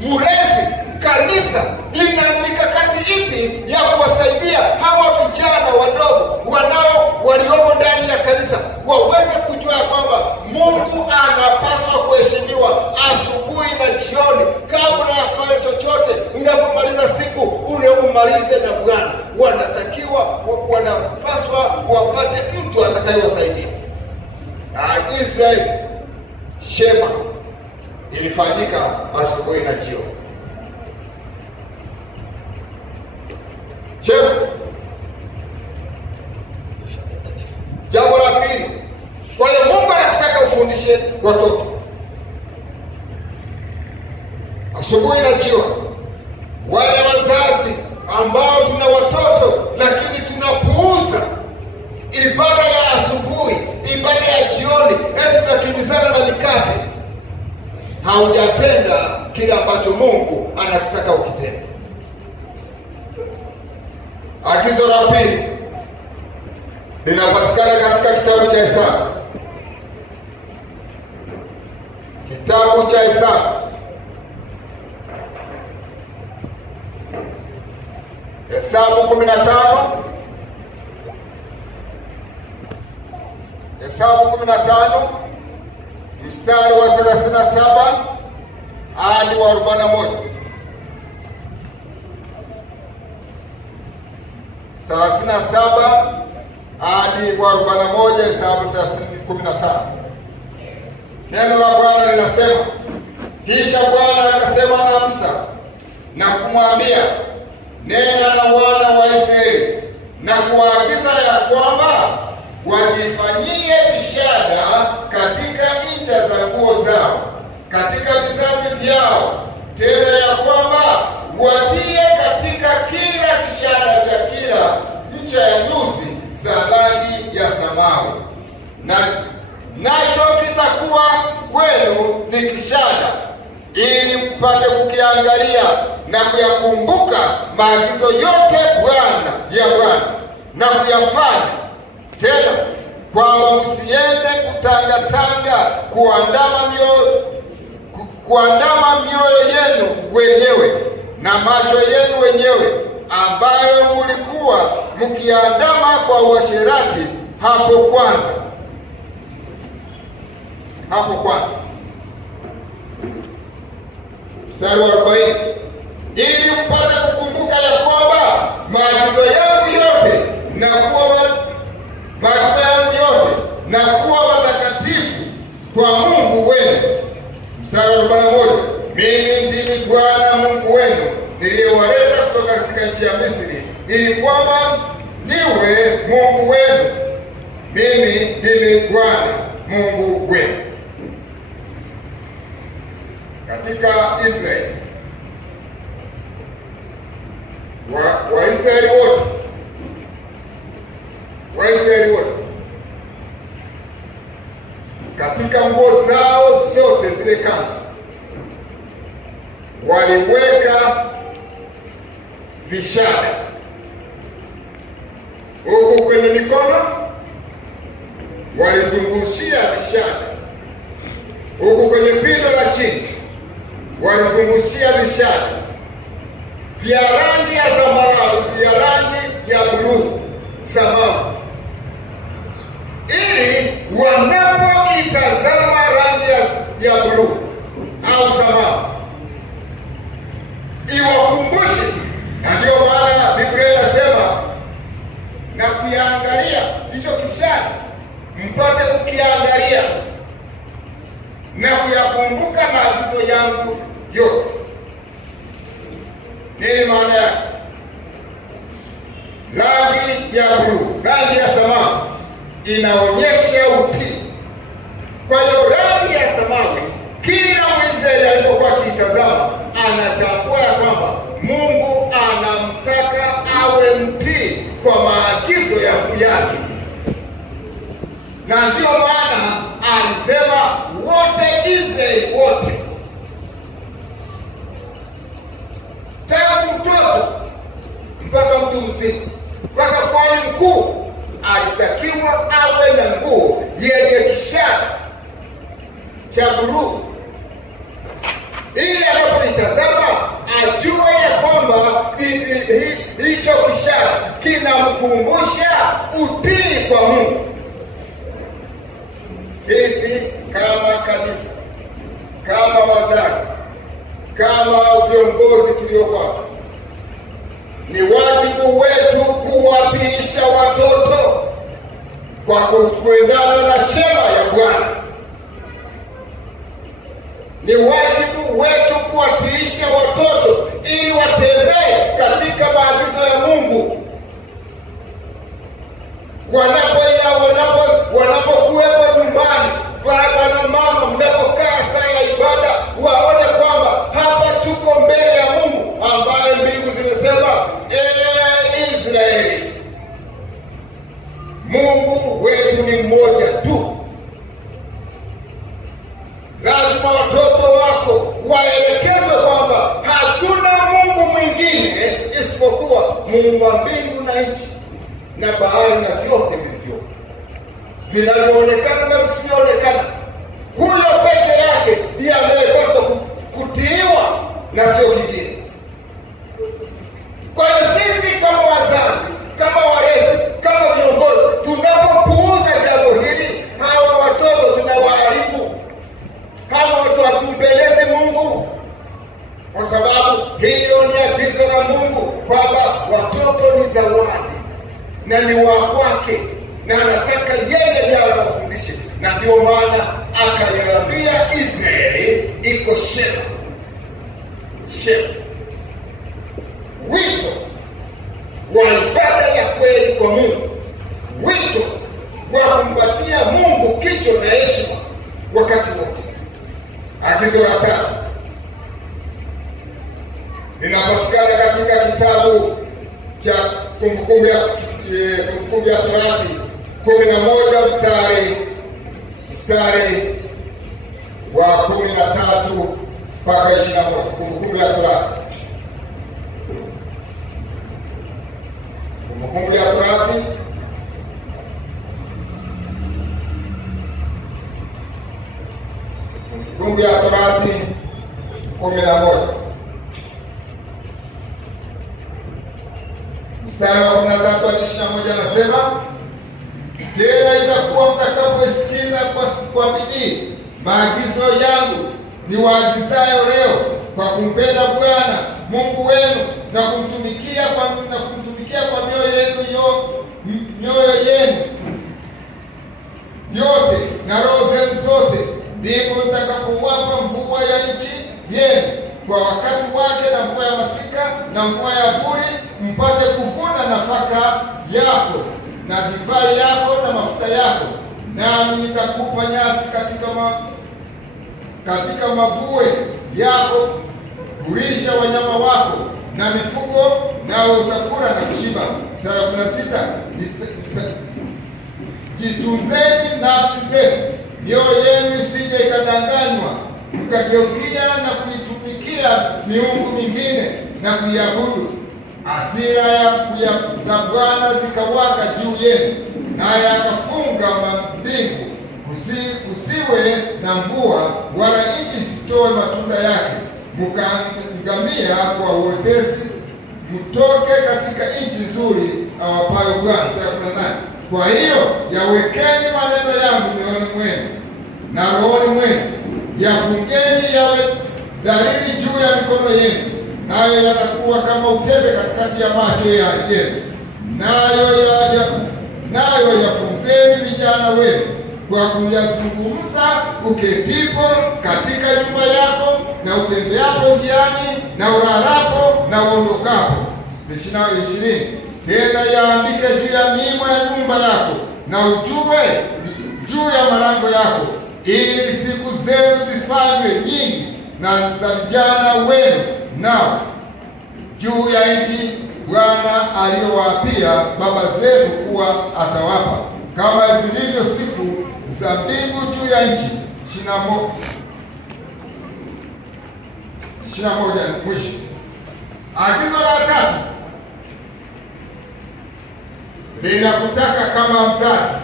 mlezi, kanisa lina mikakati ipi ya kuwasaidia hawa vijana wadogo waliomo ndani ya kanisa waweze kujua kwamba Mungu anapaswa kuheshimiwa asubuhi na jioni? Kabla ya kufanya chochote, unapomaliza siku umalize na Bwana. Wanapaswa wapate mtu atakayewasaidia. Israeli, Shema ilifanyika asubuhi na jioni. Shema. Jambo la pili, kwa hiyo Mungu anataka ufundishe watoto asubuhi na jioni. Wale wazazi ambao tuna watoto lakini tunapuuza ibada ya asubuhi, ibada ya jioni, eti tunakimbizana na mikate, haujatenda kile ambacho Mungu anataka ukitende. Agizo la pili linapatikana katika kitabu cha Hesabu. Kitabu cha Hesabu, Hesabu 15, Hesabu 15 mstari wa 37 hadi wa 41. 37 hadi kwa 41, Hesabu 15. Neno la Bwana linasema, kisha Bwana akasema na Musa na kumwambia, nena na wana wa Israeli na kuagiza ya kwamba wajifanyie vishada katika ncha za nguo zao katika vizazi vyao, tena ya kwamba watie katika kila kishada cha kila ncha ya nyuzi za rangi ya samawi, nacho kitakuwa kwenu ni kishada, ili mpate kukiangalia na kuyakumbuka maagizo yote ya Bwana na kuyafanya, tena kwamba msiende kutangatanga kuandama mioyo yenu wenyewe na macho yenu wenyewe, ambayo mulikuwa mkiandama kwa uasherati hapo kwanza. Mstari wa 40, ili mpate kukumbuka ya kwamba maagizo yangu yote na kuwa watakatifu kwa Mungu wenu. Mstari wa 41, mimi ndimi Bwana Mungu wenu niliyewaleta kutoka katika nchi ya Misri, ili kwamba niwe Mungu wenu. Mimi ndimi Bwana Mungu wenu. Katika Israeli, Waisraeli wote katika nguo zao zote zile kanzu waliweka vishada, huku kwenye mikono walizungushia vishada, huku kwenye pindo la chini walizungushia vishada vya rangi ya zambarau, vya rangi ya buluu samawi, ili wanapoitazama rangi ya buluu au samawi iwakumbushe. Na ndio maana Biblia inasema na kuyaangalia hicho kishada, mpate kukiangalia na kuyakumbuka maagizo yangu yote. Nini maana yake? Rangi ya buluu, rangi ya samawi inaonyesha utii. Kwa hiyo rangi ya samawi, kila Mwisraeli alipokuwa akitazama anatambua ya kwamba Mungu anamtaka awe mtii kwa maagizo yake. Na ndio maana alisema wote, Israeli wote, tangu mtoto mpaka mtu mzima mpaka kuhani mkuu, alitakiwa awe na nguo yenye kishada cha buluu, ili anapoitazama ajue ya kwamba hicho kishada kinamkumbusha utii kwa Mungu. Sisi kama kanisa, kama wazazi, kama viongozi tuliokuwa, ni wajibu wetu kuwatiisha watoto kwa kuendana na shema ya Bwana. Ni wajibu wetu kuwatiisha watoto ili watembee katika maagizo ya Mungu. Wanapokuwepo nyumbani, baba na mama, mnapokaa saa ya ibada, waone kwamba hapa tuko mbele ya Mungu ambaye mbingu zimesema, Israeli, Mungu wetu ni mmoja tu. Lazima watoto wako waelekezwe kwamba hatuna Mungu mwingine isipokuwa Mungu wa mbingu na nchi na bahari na vyote vilivyo, vinavyoonekana na visivyoonekana. Huyo peke yake ndiye anayepaswa kutiiwa na sio kingine. Kwa hiyo sisi kama wazazi, kama walezi, kama viongozi, tunapopuuza jambo hili, hawa watoto tunawaharibu. Hawa watu hatumpendezi Mungu, kwa sababu hiyo ni agizo la Mungu kwamba watoto ni zawadi. na ni wa kwake, na anataka yeye ndiye awafundishe. Na ndio maana akaiambia Israeli iko Shema. Wito wa ibada ya kweli kwa Mungu, wito wa kumpatia Mungu kicho na heshima wakati wote. Agizo la 3 linapatikana katika kitabu cha Kumbukumbu ya Torati 11 mstari wa 13 mpaka 21. Kumbukumbu ya Torati, Kumbukumbu ya Torati Kumbukumbu ya Torati 11 mstari wa 13 hadi 21 anasema, tena itakuwa mtakapoisikiza kwa bidii maagizo yangu ni waagizayo leo, kwa kumpenda Bwana Mungu wenu na kumtumikia kwa mioyo yenu yote na roho zenu zote, ndipo mtakapowapa mvua ya nchi yenu kwa wakati wake, na mvua ya masika na mvua ya vuli, mpate kuvuna nafaka yako na divai yako na mafuta yako. Nami nitakupa nyasi katika mavue yako, kulisha wanyama wako na mifugo, nao utakula na kushiba. 16 Jitunzeni nafsi zenu, mioyo yenu isije ikadanganywa, mkageukia na kuitumikia miungu mingine na kuiabudu. Hasira za Bwana zikawaka juu yenu, naye akafunga mbingu, kusiwe na mvua, wala nchi isitoe matunda yake. Mkaangamia kwa uwepesi, mtoke katika nchi nzuri awapayo Bwana. 18 Kwa hiyo yawekeni maneno yangu mioyoni mwenu na rohoni mwenu, yafungeni yawe dalili juu ya mikono yenu, nayo yatakuwa kama utepe katikati ya macho yenu. Nayo yafunzeni vijana wenu kwa kuyazungumza uketipo katika nyumba yako, na utembeapo njiani, na ulalapo na uondokapo. 20 Tena yaandike juu ya miimo ya nyumba yako, na ujue juu ya malango yako, ili siku zenu zifanywe nyingi na za vijana wenu, nao juu ya nchi Bwana aliyowaapia baba zenu kuwa atawapa, kama zilivyo siku za mbingu juu ya nchi. 21 mwisho. Agizo la 3 ninakutaka kama mzazi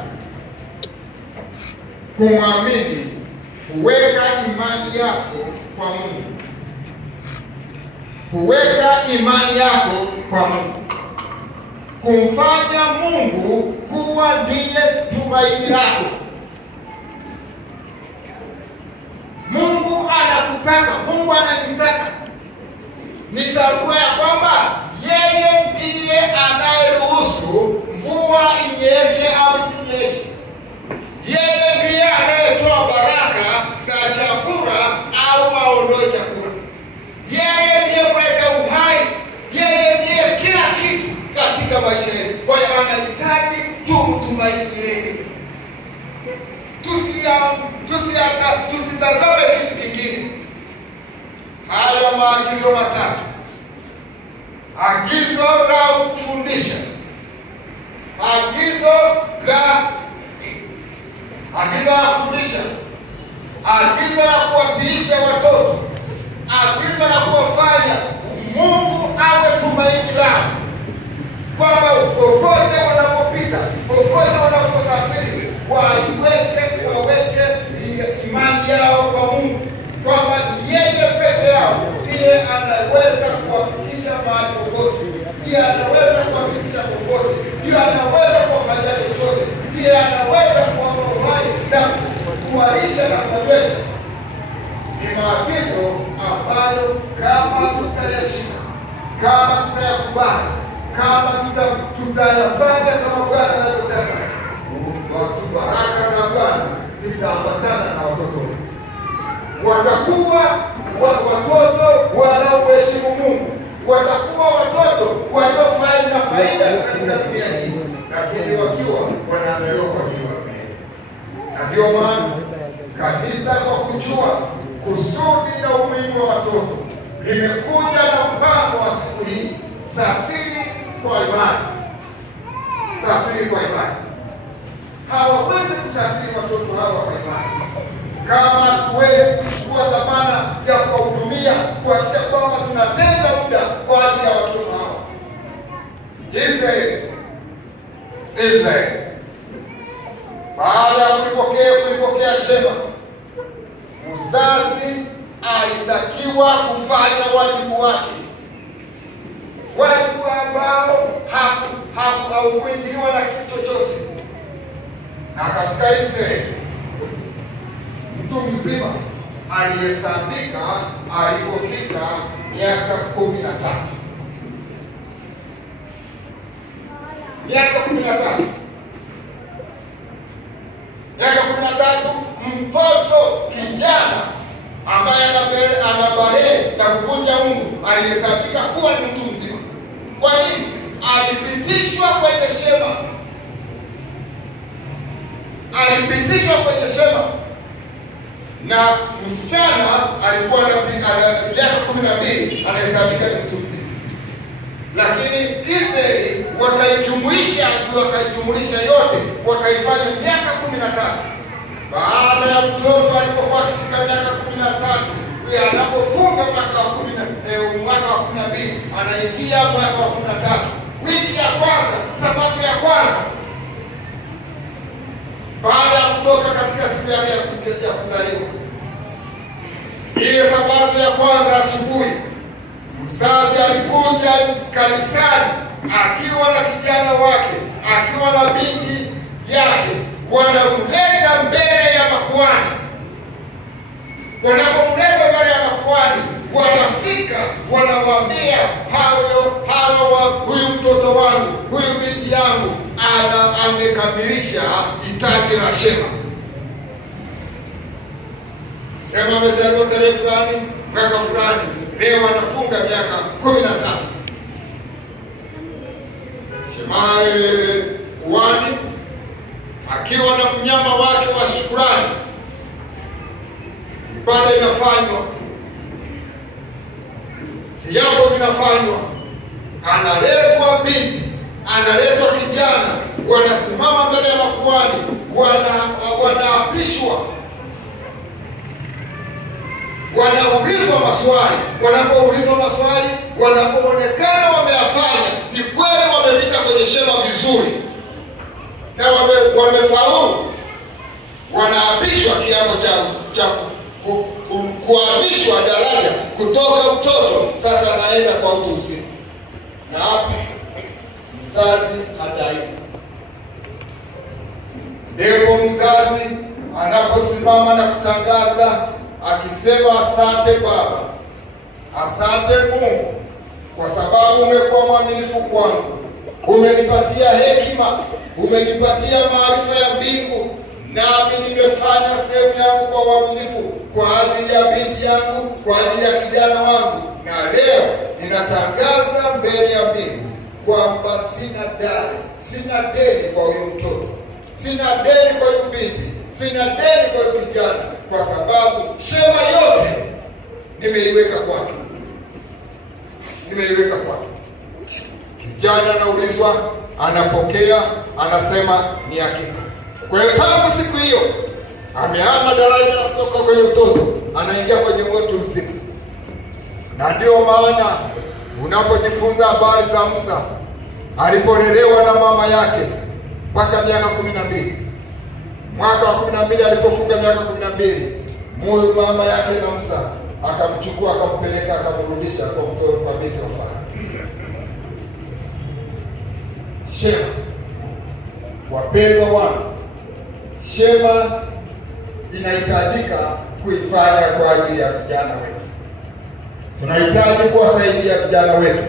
kumwamini, kuweka imani yako kwa Mungu, kuweka imani yako kwa Mungu, kumfanya Mungu kuwa ndiye tumaini lako. Mungu anakutaka, Mungu ananitaka nitambue ya kwamba yeye ndiye anayeruhusu mvua inyeshe au isinyeshe. Yeye ndiye anayetoa baraka za chakula au maondoe chakula. Yeye ndiye kuleta uhai. Yeye ndiye kila kitu katika maisha yetu. Kwa hiyo anahitaji tumtumaini yeye. Tusitazame kitu kingine. Hayo maagizo 3. Agizo la kufundisha, agizo la kufundisha, agizo la kuwatiisha watoto, agizo la kuwafanya Mungu awe tumaini lao, kwamba popote wanapopita, popote wanaposafiri, waweke imani yao kwa Mungu, kwamba yeye peke yao ndiye anaweza kuwafikisha mahali popote, ndiye anaweza kuwafikisha popote, ndiye anaweza kuwafanyia chochote, ndiye anaweza kuwapa uhai na kuwalisha na kuwawezesha. Ni maagizo ambayo kama tutayashika, kama tutayakubali, kama tutayafanya kama Bwana anavyotaka, baraka za Bwana zitaambatana na watoto. Watakuwa watoto wanaoheshimu Mungu, watakuwa watoto waliofanya faida katika dunia hii, lakini wakiwa wanaandaliwa kwa jina la Mungu. Na ndio maana kanisa, kwa kujua kusudi na umuhimu wa watoto, limekuja na mpango wa siku hii, safiri kwa imani. Safiri kwa imani. Hawawezi kusafiri watoto hawa kwa imani kama tuwezi kuchukua dhamana ya kuwahudumia, kuhakikisha kwamba tunatenga muda kwa ajili ya watoto hawa. Israeli baada ya kulipokea Shema, mzazi alitakiwa kufanya wajibu wake, wajibu ambao haukuingiliwa na kitu chochote. Na katika Israeli, mtu mzima aliyesambika alipofika miaka 13. Miaka 13. Miaka 13, mtoto kijana ambaye anabalee na kuvunja ungu aliyesambika kuwa ni mtu mzima. Kwa nini? Alipitishwa kwenye Shema. Alipitishwa kwenye Shema. Na msichana alikuwa na miaka 12 anahesabika ni mtu mzima. Lakini Israeli wakaijumulisha yote, wakaifanya miaka 15. Baada ya mtoto alipokuwa akifika miaka 13, anapofunga mwaka wa 12, anaingia mwaka wa 13. Wiki ya kwanza, sabato ya kwanza, baada ya kutoka katika siku yake ya kuzaliwa, ile sabato ya kwanza asubuhi, mzazi alikuja kanisani akiwa na kijana wake, akiwa na binti yake, wanamleta mbele ya makuhani. Wanapomleta mbele ya makuhani, wanafika wanamwambia, huyu mtoto wangu, huyu binti yangu amekamilisha hitaji la Shema. Sema amezaliwa tarehe fulani, mwaka fulani, leo anafunga miaka 13. Shema ile kuhani akiwa na mnyama wake wa shukrani, ibada inafanywa, viapo vinafanywa, analetwa binti, analetwa kijana, wanasimama mbele ya makuhani, wanaapishwa, wanaulizwa maswali. Wanapoulizwa maswali, wanapoonekana wameyafanya, ni kweli wamepita kwenye Shema vizuri na wamefaulu, wanaapishwa kiapo cha kuhamishwa daraja kutoka utoto, sasa anaenda kwa utu uzima. Na hapo mzazi hataika. Ndipo mzazi anaposimama na kutangaza akisema, asante Baba, asante Mungu, kwa sababu umekuwa mwaminifu kwangu. Umenipatia hekima, umenipatia maarifa ya mbingu, nami nimefanya sehemu yangu kwa uaminifu kwa ajili ya binti yangu, kwa ajili ya kijana wangu. Na leo ninatangaza mbele ya mbingu kwamba sina deni kwa huyu mtoto, sina deni kwa huyu binti, sina deni kwa huyu kijana, kwa sababu Shema yote nimeiweka kwake. Kijana anaulizwa, anapokea, anasema ni hakika. Kwa hiyo tangu siku hiyo amehama daraja kutoka kwenye utoto, anaingia kwenye utu mzima. Na ndio maana unapojifunza habari za Musa alipolelewa na mama yake mpaka miaka 12, mwaka wa 12 alipofunga miaka 12, mama yake na Musa akamchukua, akampeleka, akamrudisha kwa binti wa Farao. Shema, wapendwa wangu, Shema inahitajika kuifanya kwa ajili ya vijana wetu. Tunahitaji kuwasaidia vijana wetu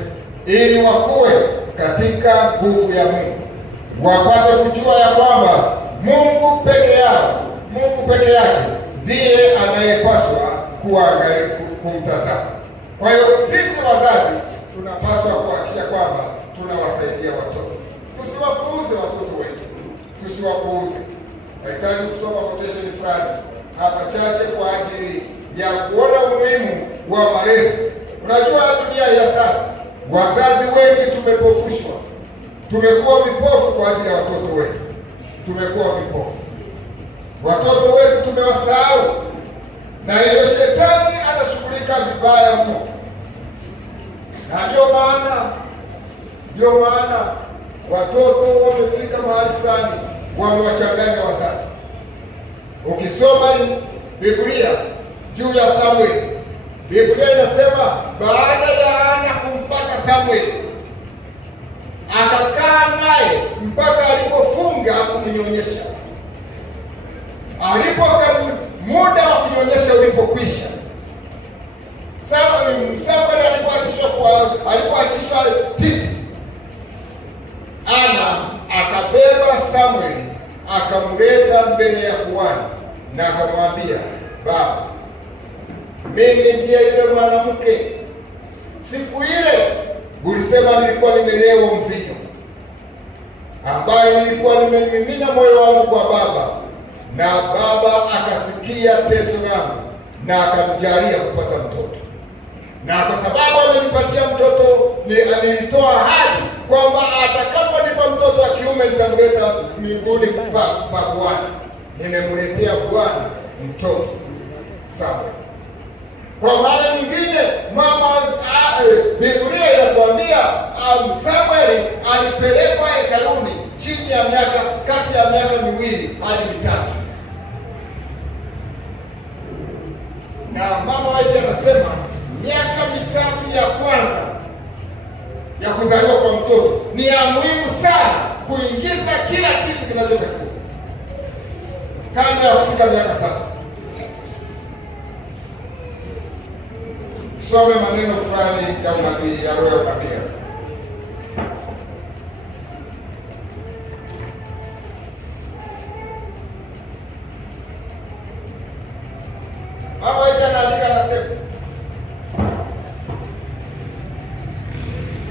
ili wakue katika nguvu ya Mungu, wapate kujua ya kwamba Mungu peke yake ndiye anayepaswa kumtazama. Kwa hiyo sisi wazazi tunapaswa kuhakikisha kwamba tunawasaidia watoto. Tusiwapuuze watoto wetu, tusiwapuuze. Nahitaji kusoma quotation fulani hapa chache kwa ajili ya kuona umuhimu wa malezi. Unajua dunia ya sasa, wazazi wengi tumepofushwa. Tumekuwa vipofu kwa ajili ya watoto wetu. Tumekuwa vipofu. Watoto wetu tumewasahau. Na hivyo shetani anashughulika vibaya mno. Na ndio maana watoto wamefika mahali fulani wamewachanganya wazazi. Ukisoma Biblia juu ya Samuel, Biblia inasema baada ya Ana kumpata Samuel, akakaa naye mpaka alipofunga kumnyonyesha. Muda wa kunyonyesha ulipokwisha, Samuel alipoachishwa titi, Ana akabeba Samuel akamleta mbele ya kuhani na akamwambia, baba, mimi ndiye yule mwanamke siku ile ulisema nilikuwa nimelewa mvinyo, ambaye nilikuwa nimemimina moyo wangu kwa baba, na baba akasikia teso langu na akanijalia kupata mtoto. Na kwa sababu amenipatia mtoto, nilitoa ahadi kwamba atakaponipa mtoto wa kiume nitamleta mbinguni pa Bwana. Nimemletea Bwana mtoto Samuel. Kwa maana nyingine, Biblia inatuambia Samuel alipelekwa hekaluni chini ya kati ya miaka 2 hadi 3. Na mama wake anasema miaka 3 ya kwanza ya kuzaliwa kwa mtoto ni ya muhimu sana kuingiza kila kitu kinachotakiwa kabla ya kufika miaka 7. Some maneno fulani ya unabii ya roho ya unabii. Mama yetu anaandika, anasema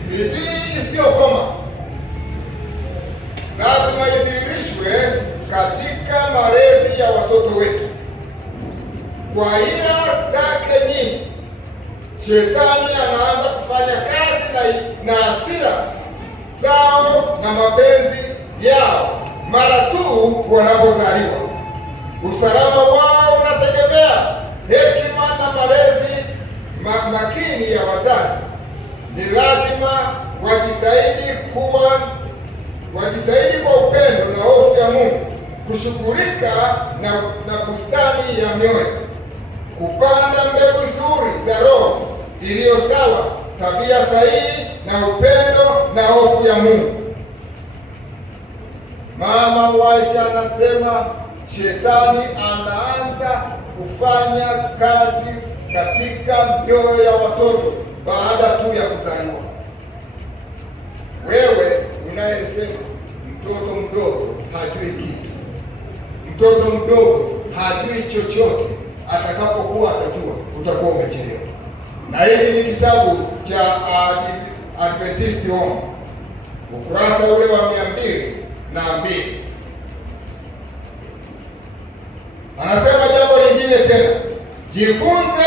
bidii isiyokoma lazima idhihirishwe katika malezi ya watoto wetu. Kwa ila zake nyingi, Shetani anaanza kufanya kazi na hasira zao na mapenzi yao mara tu wanapozaliwa. Usalama wao unategemea hekima na malezi makini ya wazazi. Ni lazima wajitahidi kwa upendo na hofu ya Mungu kushughulika na bustani ya mioyo, kupanda mbegu nzuri za roho iliyo sawa, tabia sahihi na upendo na hofu ya Mungu. Mama White anasema Shetani anaanza kufanya kazi katika mioyo ya watoto baada tu ya kuzaliwa. Wewe unayesema mtoto mdogo hajui kitu, mtoto mdogo hajui chochote, atakapokuwa atajua, utakuwa umechelewa. Na hili ni kitabu cha Adventist Home, ukurasa ule wa 202. Anasema jambo lingine tena, jifunze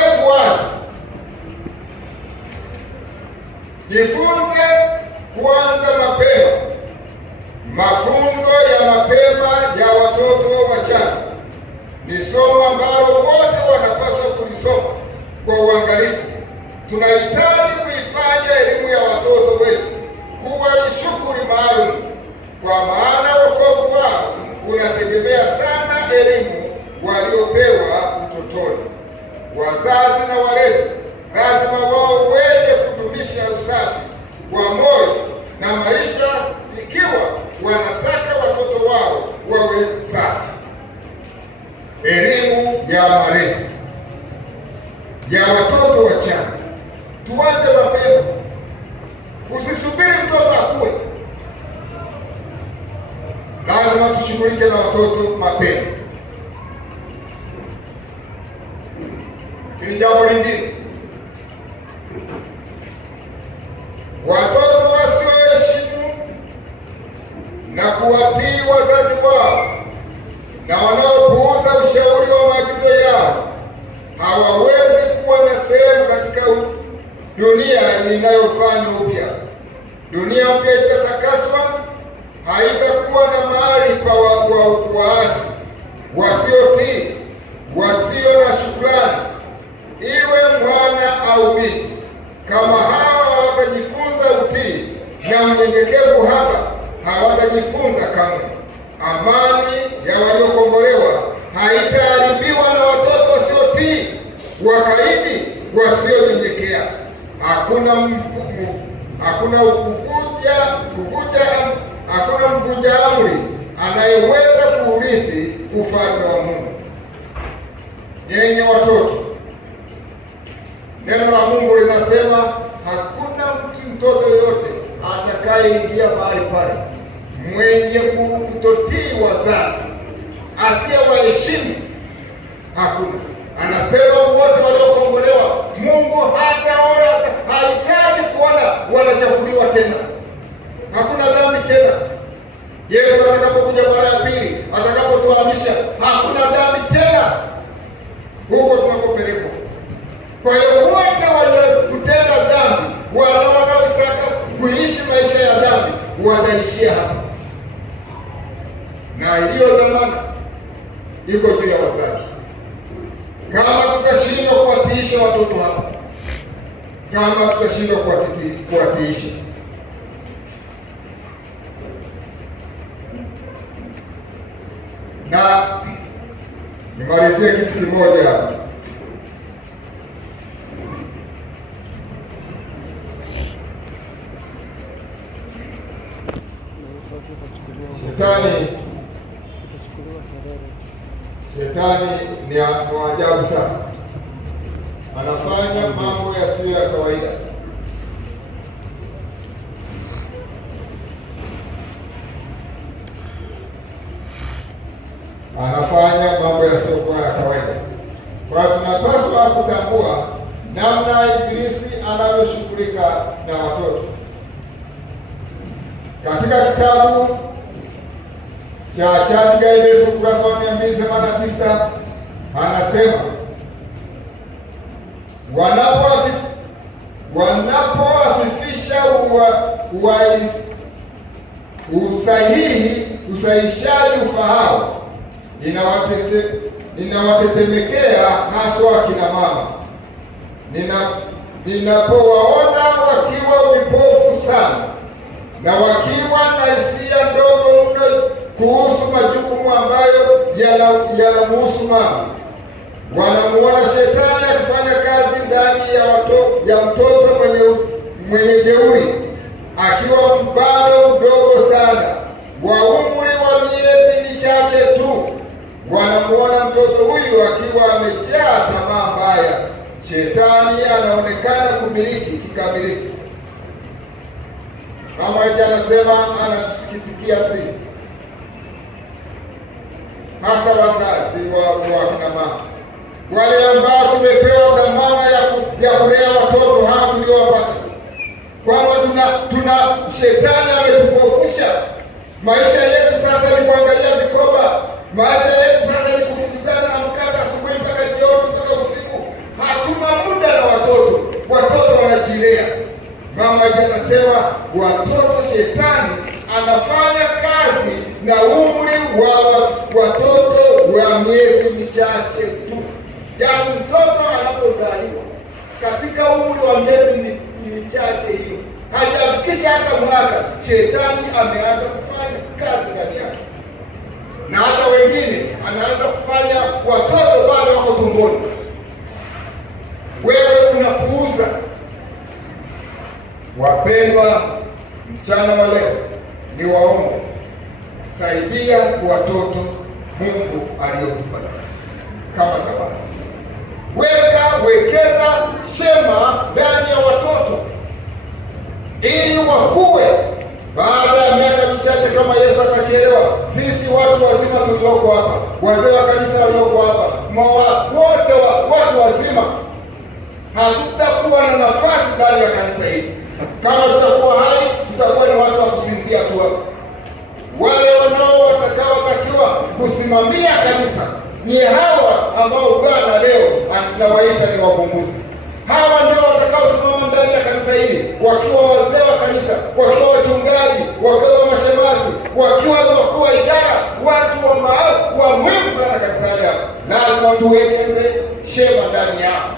kuanza mapema. Mafunzo ya mapema ya watoto wachanga ni somo ambalo wote wanapaswa kulisoma kwa uangalifu. Tunahitaji kuifanya elimu ya watoto wetu kuwa ni shughuli maalum, kwa maana wokovu wao unategemea sana elimu waliopewa utotoni. Wazazi na walezi lazima wao wende kudumisha usafi wa moyo na maisha, ikiwa wanataka watoto wao wawe safi. Elimu ya malezi ya watoto wachanga. Tuanze mapema. Usisubiri mtoto akue. lazima tushughulike na watoto mapema. Lakini jambo lingine, watoto wasioheshimu na kuwatii wazazi wao na wanaopuuza ushauri wa maagizo yao hawawezi kuwa na sehemu katika dunia inayofanywa upya. Dunia mpya itatakaswa, haitakuwa na mahali pa waasi, wasiotii, wasio na shukrani, iwe mwana au binti. Kama hawa hawatajifunza utii na unyenyekevu hapa, hawatajifunza kamwe. Amani ya waliokombolewa haitaharibiwa na watoto wasiotii, wakaidi, wasionyenyekea. Hakuna mvunja amri anayeweza kuurithi ufalme wa Mungu. Yenye watoto, neno la Mungu linasema hakuna mtoto yoyote atakayeingia mahali pale mwenye kutotii wazazi, asiyewaheshimu, hakuna. Anasema wote waliokombolewa, Mungu hahitaji kuona wanachafuliwa tena. Hakuna dhambi tena. Yesu atakapokuja mara ya pili, atakapotuhamisha, hakuna dhambi tena huko tunakopelekwa. Kwa hiyo wote wenye kutenda dhambi, wanaotaka kuishi maisha ya dhambi, wataishia hapa. Na iliyo dhamana iko juu ya wazazi. Kama tutashindwa kuwatiisha watoto hapa, kama tutashindwa kuwatiisha, na nimalizie kitu kimoja hapa. Shetani ni ajabu sana. Anafanya mambo yasiyo ya kawaida. Anafanya mambo yasiyokuwa ya kawaida. Kwa hiyo tunapaswa kutambua namna Ibilisi anavyoshughulika na watoto. Katika kitabu cha Abigaili ukurasa wa 289 anasema wanapoafifisha usahihishaji ufahamu, inawatetemekea haswa akina mama. Ninapowaona wakiwa vipofu sana na wakiwa na hisia ndogo mno kuhusu majukumu ambayo yanamhusu mama, wanamuona shetani akifanya kazi ndani ya mtoto mwenye jeuri, akiwa bado mdogo sana, wa umri wa miezi michache tu. Wanamuona mtoto huyu akiwa amejaa tamaa mbaya. Shetani anaonekana kumiliki kikamilifu. Mama yetu anasema anatusikitikia sisi, hasa wazazi wa kina mama, wale ambao tumepewa dhamana ya kulea watoto hao tuliowapata, kwamba shetani ametupofusha. Maisha yetu sasa ni kuangalia vikoba. Maisha yetu sasa ni kufukuzana na mkate asubuhi mpaka jioni mpaka usiku. Hatuna muda na watoto. Watoto wanajilea. Mama anasema watoto, shetani anafanya kazi na umri wa watoto wa miezi michache tu. Yaani mtoto anapozaliwa katika umri wa miezi michache hiyo, hajafikisha hata mwaka, shetani ameanza kufanya kazi ndani yake. Na hata wengine anaanza kufanya watoto bado wako tumboni. Wewe unapuuza. Wapendwa, mchana wa leo ni waombe, saidia watoto Mungu aliyotupa kama zawadi. Wekeza shema ndani ya watoto ili wakue. Baada ya miaka michache, kama Yesu atachelewa, sisi hatutakuwa na nafasi ndani ya kanisa hili. Kama tutakuwa hai, tutakuwa ni watu wa kusinzia tu. Wale watakaotakiwa kusimamia kanisa ni hawa ambao Bwana leo tunawaita ni wavumbuzi. Hawa ndio watakaosimama ndani ya kanisa hili, wakiwa wazee wa kanisa, wakiwa wachungaji, wakiwa mashemasi, wakiwa wakuu wa idara, watu wa muhimu sana kanisani hapa. Lazima tuwekeze shema ndani yao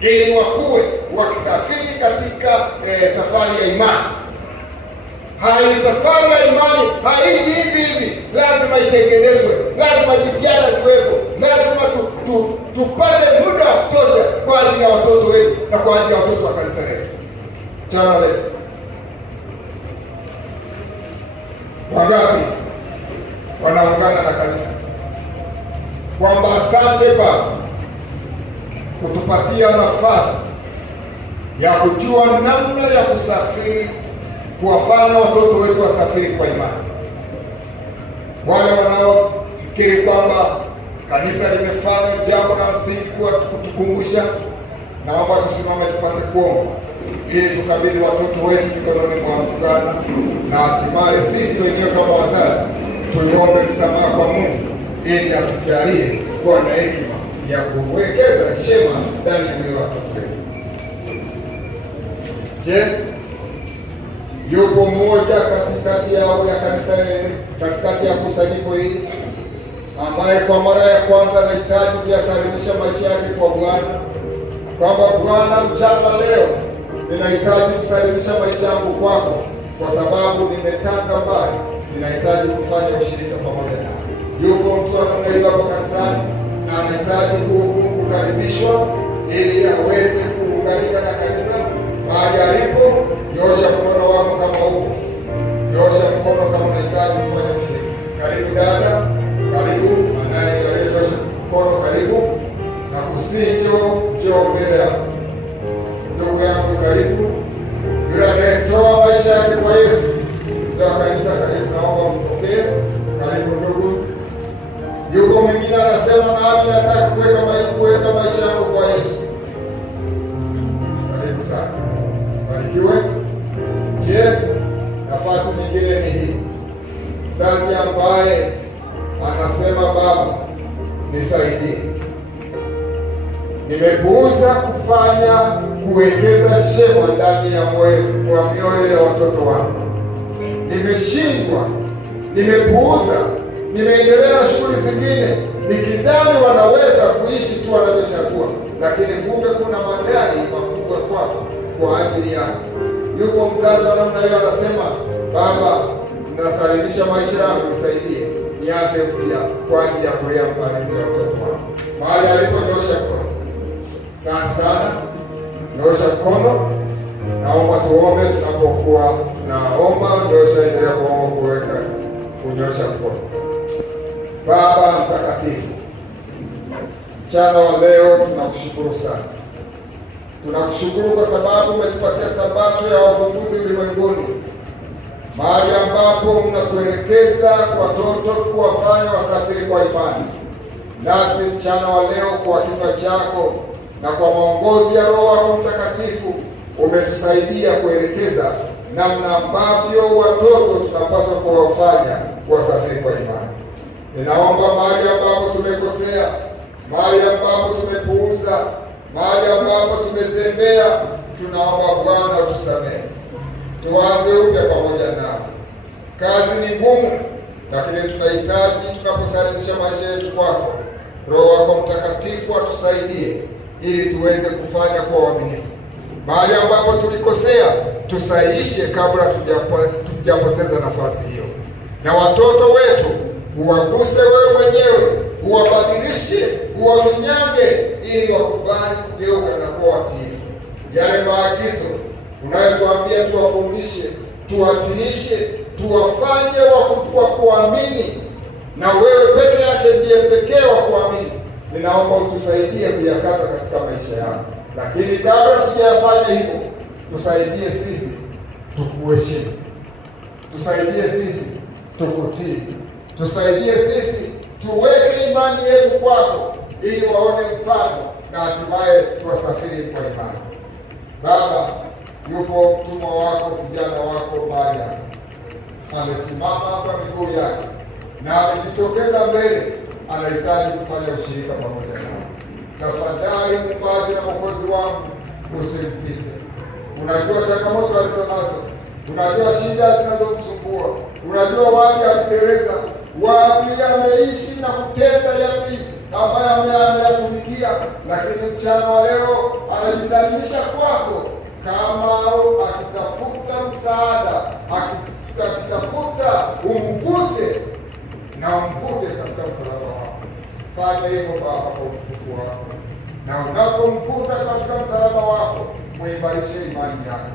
ili wakuwe wakisafiri katika safari ya imani. Safari ya imani haiji hivi, lazima itengenezwe, lazima jitihada ziwepo, lazima tupate muda wa kutosha kwa ajili ya watoto wetu na kwa ajili ya watoto wa kanisa letu. Chana letu wangapi wanaungana na kanisa kwamba asante Baba kutupatia nafasi ya kujua namna ya kusafiri, kuwafanya watoto wetu wasafiri kwa imani. Wale wanaofikiri kwamba kanisa limefanya jambo la msingi kutukumbusha, naomba tusimame tupate kuomba ili tukabidhi watoto wetu mikononi mwa Bwana, na hatimaye sisi wenyewe kama wazazi tuiombe msamaha kwa Mungu ili atujalie kuwa na hekima ya kuwekeza shema ndani ya mioyo ya watoto wetu. Je, yupo mmoja katikati yao ya kanisa hili, katikati ya kusanyiko hili, ambaye kwa mara ya kwanza anahitaji kuyasalimisha maisha yake kwa Bwana, kwamba Bwana, mchana wa leo ninahitaji kusalimisha maisha yangu kwako, kwa sababu nimetanga mbali, ninahitaji kufanya ushirika pamoja nawe. Yupo mtu anayeiva hapa kanisani na anahitaji kukaribishwa ili aweze kuunganika na kanisa mahali alipo. Nyosha mkono wako kama huko. Nyosha mkono kama unahitaji kufanya ushirika. Karibu dada, karibu anayenyosha mkono, karibu na njoo mbele yako. Ndugu yangu karibu. Yule anayetoa maisha yake kwa Yesu, za kanisa karibu, naomba mpokee. Karibu ndugu. Yuko mwingine anasema nami nataka kuweka maisha yangu kwa Yesu. Karibu sana. Barikiwe. Je, nafasi nyingine ni hii. Mzazi ambaye anasema Baba, nisaidie. Nimepuuza kuwekeza shema ndani ya mioyo ya watoto wangu. Nimeshindwa, nimepuuza, nimeendelea na shughuli zingine, nikidhani wanaweza kuishi tu wanavyochagua, lakini kumbe kuna madai makubwa kwako kwa ajili yako. Yuko mzazi wa namna hiyo anasema, Baba, nasalimisha maisha yangu, nisaidie, nianze mpya kwa ajili ya kulea mbariki ya watoto wangu. Mahali aliponyosha mkono, sana nyosha mkono. Naomba tuombe tunapokuwa tunaomba. Nyosha, endelea kuomba, kunyosha mkono. Baba mtakatifu, mchana wa leo tunakushukuru sana. Tunakushukuru kwa sababu umetupatia sabato ya wavumbuzi ulimwenguni, mahali ambapo unatuelekeza watoto kuwafanya wasafiri kwa imani. Nasi mchana wa leo kwa kinywa chako na kwa maongozi ya Roho wako Mtakatifu umetusaidia kuelekeza namna ambavyo watoto tunapaswa kuwafanya wasafiri kwa imani. Ninaomba mahali ambapo tumekosea, mahali ambapo tumepuuza, mahali ambapo tumezembea, tunaomba Bwana utusamehe. Tuanze upya pamoja nao. Kazi ni ngumu, lakini tunahitaji tunaposalimisha maisha yetu kwako, Roho wako Mtakatifu atusaidie ili tuweze kufanya kwa uaminifu. Mahali ambapo tulikosea, tusahihishe kabla tujapoteza nafasi hiyo. Na watoto wetu uwaguse wewe mwenyewe, uwabadilishe, uwafinyange ili wakubali kugeuka na kuwa watiifu. Yale maagizo unayotuambia tuwafundishe, tuwatiishe, tuwafanye wa kuamini, na wewe peke yake ndiye pekee wa kuamini. Ninaomba utusaidie kuyakaza katika maisha yako. Lakini kabla tujafanya hivyo, tusaidie sisi tukuheshimu. Tusaidie sisi tukutii. Tusaidie sisi tuweke imani yetu kwako ili waone mfano na hatimaye tuwasafiri kwa imani. yupo mtumwa wako, kijana wako Maria, amesimama hapa miguu yake na amejitokeza mbele, anahitaji kufanya ushirika pamoja nao. Tafadhali Muumbaji na Mwokozi wangu, usimpite. Unajua changamoto alizonazo, unajua shida zinazomsumbua, unajua wapi aliteleza, wapi ameishi na kutenda yapi ambaye ameyatumikia, lakini mchana wa leo anajisalimisha kwako, kama akitafuta msaada, akitafuta umguse na umvute katika msalaba wako. Fanya hivyo Baba kwa utukufu wako, na unapomvuta katika msalaba wako, muimarishe imani yake.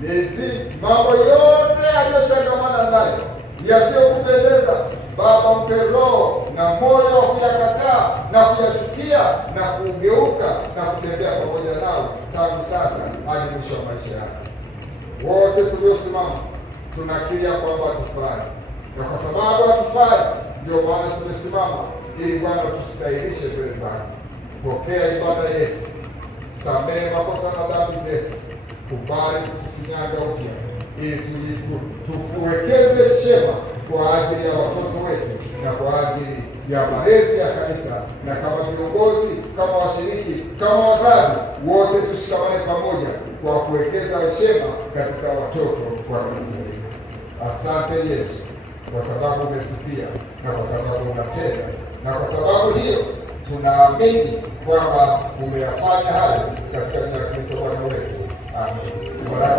Nizi mambo yote aliyochangamana nayo yasiyokupendeza, Baba, mpe roho na moyo wa kuyakataa na kuyachukia na kugeuka na kutembea pamoja nao tangu sasa hadi mwisho wa maisha yake. Wote tuliosimama tunakiri kwamba hatufai, na kwa sababu hatufai ndio maana tumesimama, ili Bwana tustahilishe mbele zako. Pokea ibada yetu, samehe makosa na dhambi zetu, kubali kutufinyaga upya, ili tuwekeze shema kwa ajili ya watoto wetu na kwa ajili ya malezi ya kanisa, na kama viongozi, kama washiriki, kama wazazi, wote tushikamane pamoja kwa kuwekeza shema katika watoto wa kanisa hili. Asante Yesu, kwa sababu umesikia na kwa sababu unatenda, na kwa sababu hiyo tunaamini kwamba umeyafanya hayo katika jina la Kristo Bwana wetu. Amen.